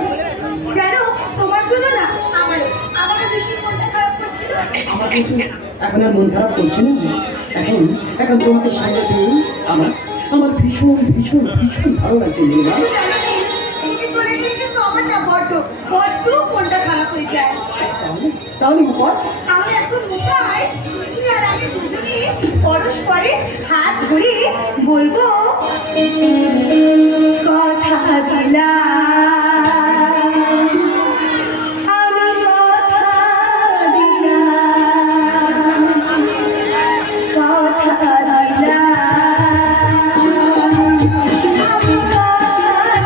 জানো তোমার জন্য না আমারও ভীষণ মনটা খারাপ করছিল আমার কিন্তু এখন আর মন খারাপ করছে না এখন এখন তোমাকে সামনে পেয়ে আমার ভীষণ ভীষণ ভীষণ ভালো লাগছে নীলা কিন্তু জানো নীল, তুমি চলে গেলে কিন্তু আমার না বড্ড মনটা খারাপ হয়ে যায় তাহলে উপর তাহলে এখন উপায় তুমি আর আমি দুজনে পরস্পরে হাত ধরে বলবো কথা দিলাম আমি কথা দিলাম কথা দিলাম আমি কথা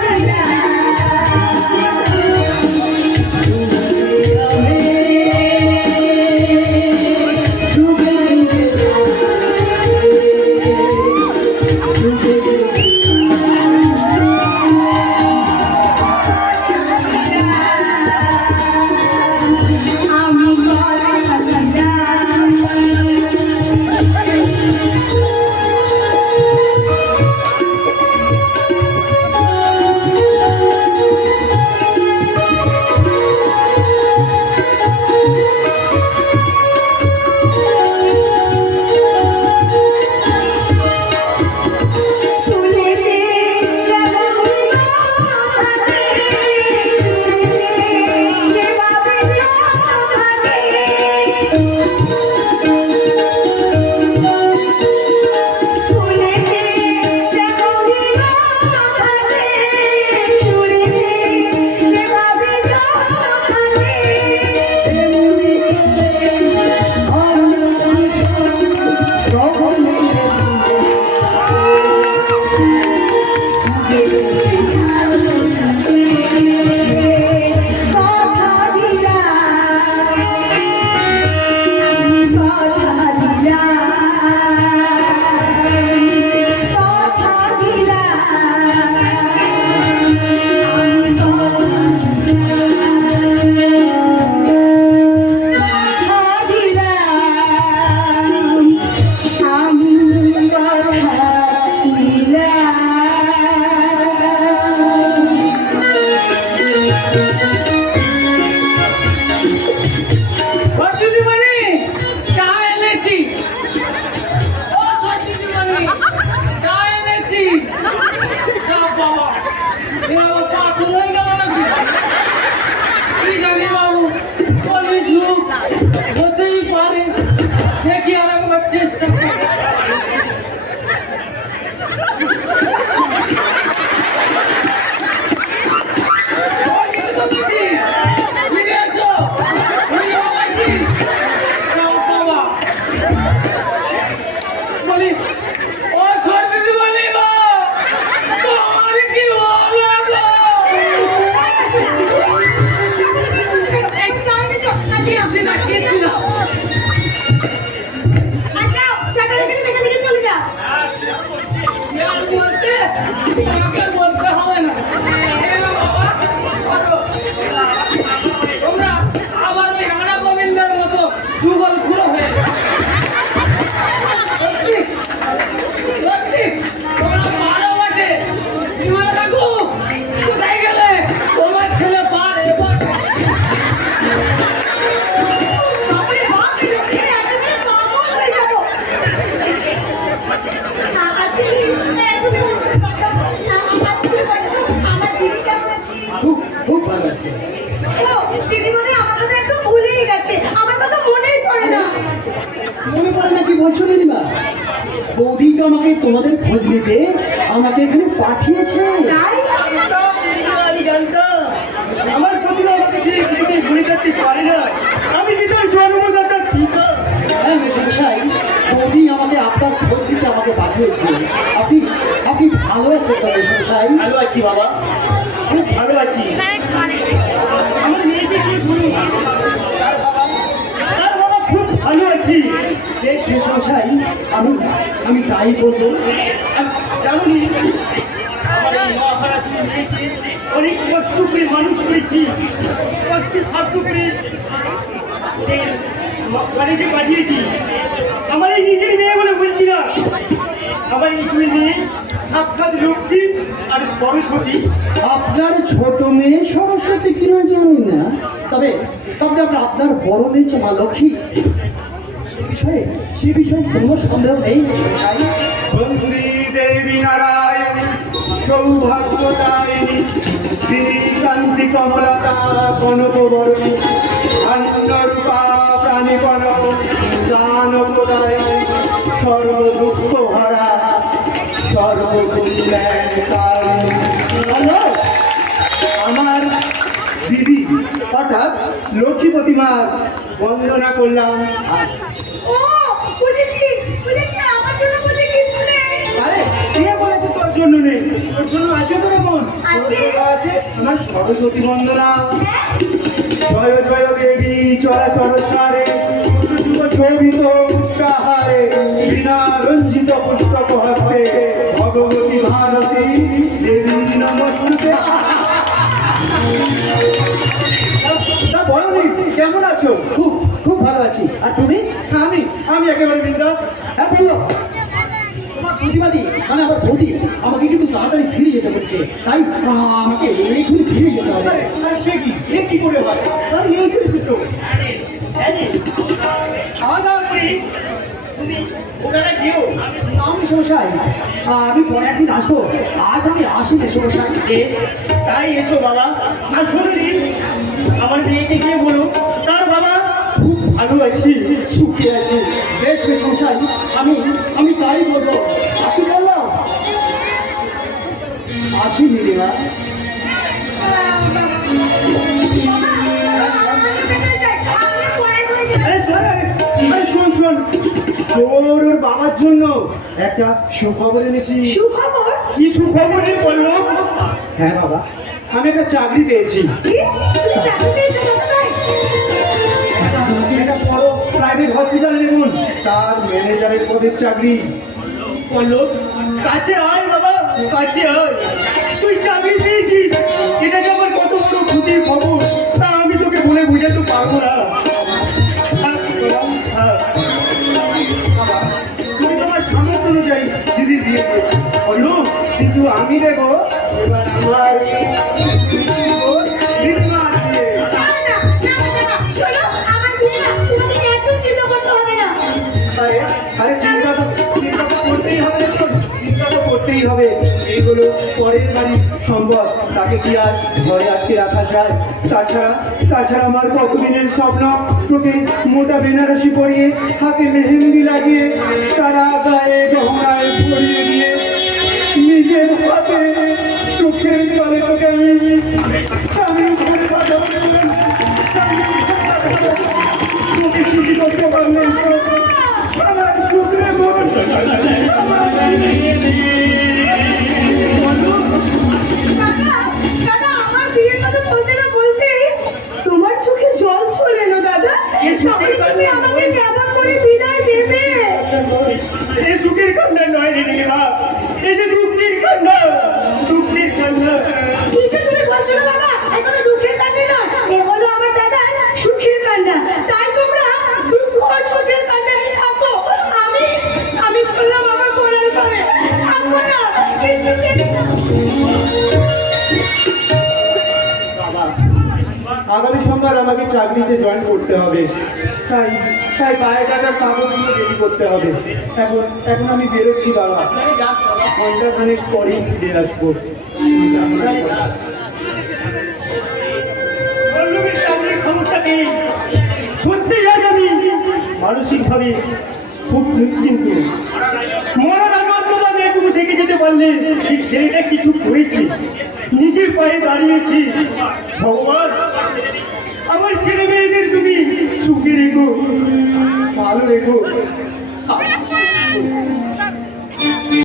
আমি কথা ফুলেতে যেমন থাকে সুরেতে যেভাবে থাকে ফুলেতে যেমন থাকে সুরেতে যেভাবে থাকে কথা দিলাম আমি কথা দিলাম কথা দিলাম আমি কথা দিলাম আমি কথা দিদিমণি চা এনেছি ও দিদিমণি চা এনেছি চা বাবা এরা আবার পাথর হয়ে গেল নাকি কি জানি বাবু বলি যুগ হতেই পারে দেখি আর একবার চেষ্টা করি ও দিদিমণি, ফিরে এসো। ওই বাবাজি, যাও বাবা। বলি ও ছোট দিদিমণি গো, তোমার কি হলো গো? কিচ্ছু না, কিচ্ছু না। ইয়ার বলতে, আমাকে বলতে হবে না। এলো বাবা, বলো। তোমরা আবার ওই রানা গোবিন্দের মতো যুগল খুঁড়ো হয়ে বলছো নীলিমা? বৌদি তো আমাকে তোমাদের খোঁজ নিতে আমাকে এখানে পাঠিয়েছে। তাই আমি জানতাম আমার প্রতিভা আমাকে যে কিছুতেই ভুলে যেতে পারে না। আমি কি তার জন্মদাতার পিতা? হ্যাঁ মেশাই, বৌদি আমাকে আপনার খোঁজ নিতে আমাকে পাঠিয়েছে। আপনি আপনি ভালো আছেন তো মেশাই? ভালো আছি বাবা, খুব ভালো আছি। আমার মেয়েকে কি বলুন, তার বাবা খুব ভালো আছি। বেশ মেশাই, আমি তাই বলবো। জানো নি, আমার এই মহাহারা তুমি মেয়েকে অনেক কষ্ট করে মানুষ করেছি, কষ্টে সাধ্য করে বাড়িতে পাঠিয়েছি। আমার এই নিজের মেয়ে বলে বলছি না, আমার এই দুই মেয়ে সাক্ষাৎ লক্ষ্মী আর সরস্বতী। আপনার ছোট মেয়ে সরস্বতী কিনা জানি না, তবে তবে আপনার বড় মেয়ে যে মা লক্ষ্মী, সে বিষয়ে কোনো সন্দেহ নেই মেশাই। বন্ধুরী দেবী নারায়ণ সৌভাগ্যদায়িনী শ্রীকান্তি কমলতা কনক বরণ আন্নরূপা প্রাণীপন দানপ্রদায় সর্বদুঃখ ভরা সর্বকল্যাণকারী। আমার দিদি অর্থাৎ লক্ষ্মীপতি মার বন্দনা করলাম। ও বুঝেছি বুঝেছি, আমার জন্য বুঝে কিছু নেই। আরে কে বলেছে তোর জন্য নেই? তোর জন্য আছে তো বোন, আছে। আছে আমার সরস্বতী বন্দনা। জয় জয় দেবী চরাচর সারে শোভিত মুক্তাহারে বিনা রঞ্জিত পুস্তক হস্তে ভগবতী ভারতী দেবী নমস্তে। বলনি কেমন আছো? খুব খুব ভালো আছি। আর তুমি? আমি একেবারে বিন্দাস। হ্যাঁ বললো, তোমার প্রতিবাদী মানে আমার বৌদি আমাকে কিন্তু তাড়াতাড়ি ফিরে যেতে হচ্ছে, তাই আমাকে এক্ষুনি ফিরে যেতে হবে। আরে সে কি, এ কি করে হয়? আমি এই তো এসেছো। খাওয়া দাওয়া করি, তুমি ওখানে গিয়েও। আমি সমস্যায় আমি পরে একদিন আসবো, আজ আমি আসিনি সমস্যায়। বেশ, তাই এসো বাবা। আর শোনি আমার মেয়েকে গিয়ে বলো তার বাবা খুব ভালো আছি, সুখী আছে। বেশ বেশ সমস্যায় আমি তাই বলবো। আসি বললাম, আসি নীলিমা। আমাকে বেঁধে যাই, আমি পরে পড়ে যাই। আরে শোন, আরে শোন শোন, তোর ওর বাবার জন্য একটা সুখবর এনেছি। সুখবর? কি সুখবর বললো? হ্যাঁ বাবা, আমি একটা চাকরি পেয়েছি। কি? তুমি চাকরি পেয়েছো কোথায়? একটা বড় প্রাইভেট হসপিটাল দেখুন, তার ম্যানেজারের পদের চাকরি। বললো কাছে আয় বাবা, কাছে আয়, তুই চাকরি পেয়েছিস, এটা যে আমার কত বড় খুশির খবর তা আমি তোকে বলে বুঝাতে পারবো না। তুমি তোমার সামর্থ্য অনুযায়ী দিদির বিয়ে করেছি বললো, কিন্তু আমি দেখো এবার আমার না, না, না, না, শোনো, আমার বিয়ে না, তোমাকে নিয়ে একদম চিন্তা করতে হবে না। আরে চিন্তা তো করতেই হবে, চিন্তা তো করতেই হবে। এইগুলো পরের বাড়ির সম্পদ, তাকে কি আর ঘরে আটকে রাখা যায়? তাছাড়া আমার কতদিনের স্বপ্ন, তোকে মোটা বেনারসি পরিয়ে হাতে মেহেন্দি লাগিয়ে সারা গায়ে গহনায় পরিয়ে দিয়ে নিজের হাতে চোখের জলে তোকে আমি ঘুরে পাঠাবো। তোকে সুখী করতে পারলে আমার সুখে মন। দাদা, দাদা, আমার বিয়ের কথা বলতে না বলতে তোমার চোখে জল চলে এলো দাদা। তাহলে তুমি আমাকে কেমন করে বিদায় দেবে? এই সুখের কান্না নয় রে মা, এই যে দুঃখের কান্না, দুঃখের কান্না। কি যে তুমি বলছো না বাবা, এখনো দুঃখের কান্না না, এ হলো আমার দাদার সুখের কান্না। তাই তোমরা দুঃখ আর সুখের কান্না নিয়ে থাকো। আমি চললাম আমার কোলের ঘরে, থাকবো না কিছুদিন। আগামী সোমবার আমাকে চাকরিতে জয়েন করতে হবে, তাই বায়োডাটার কাগজগুলো রেডি করতে হবে। এখন আমি বেরোচ্ছি বাবা, ঘন্টাখানেক পরেই ফিরে আসবো। চাকরির খবরটা নেই, সত্যি আজ আমি মানসিকভাবে খুব দুশ্চিন্ত। মরার আগে অন্তত আমি একটু দেখে যেতে পারলে এই ছেলেটা কিছু করেছি, নিজের পায়ে দাঁড়িয়েছি। ভগবান, আমার ছেলে মেয়েদের তুমি সুখে রেখো, ভালো রেখো।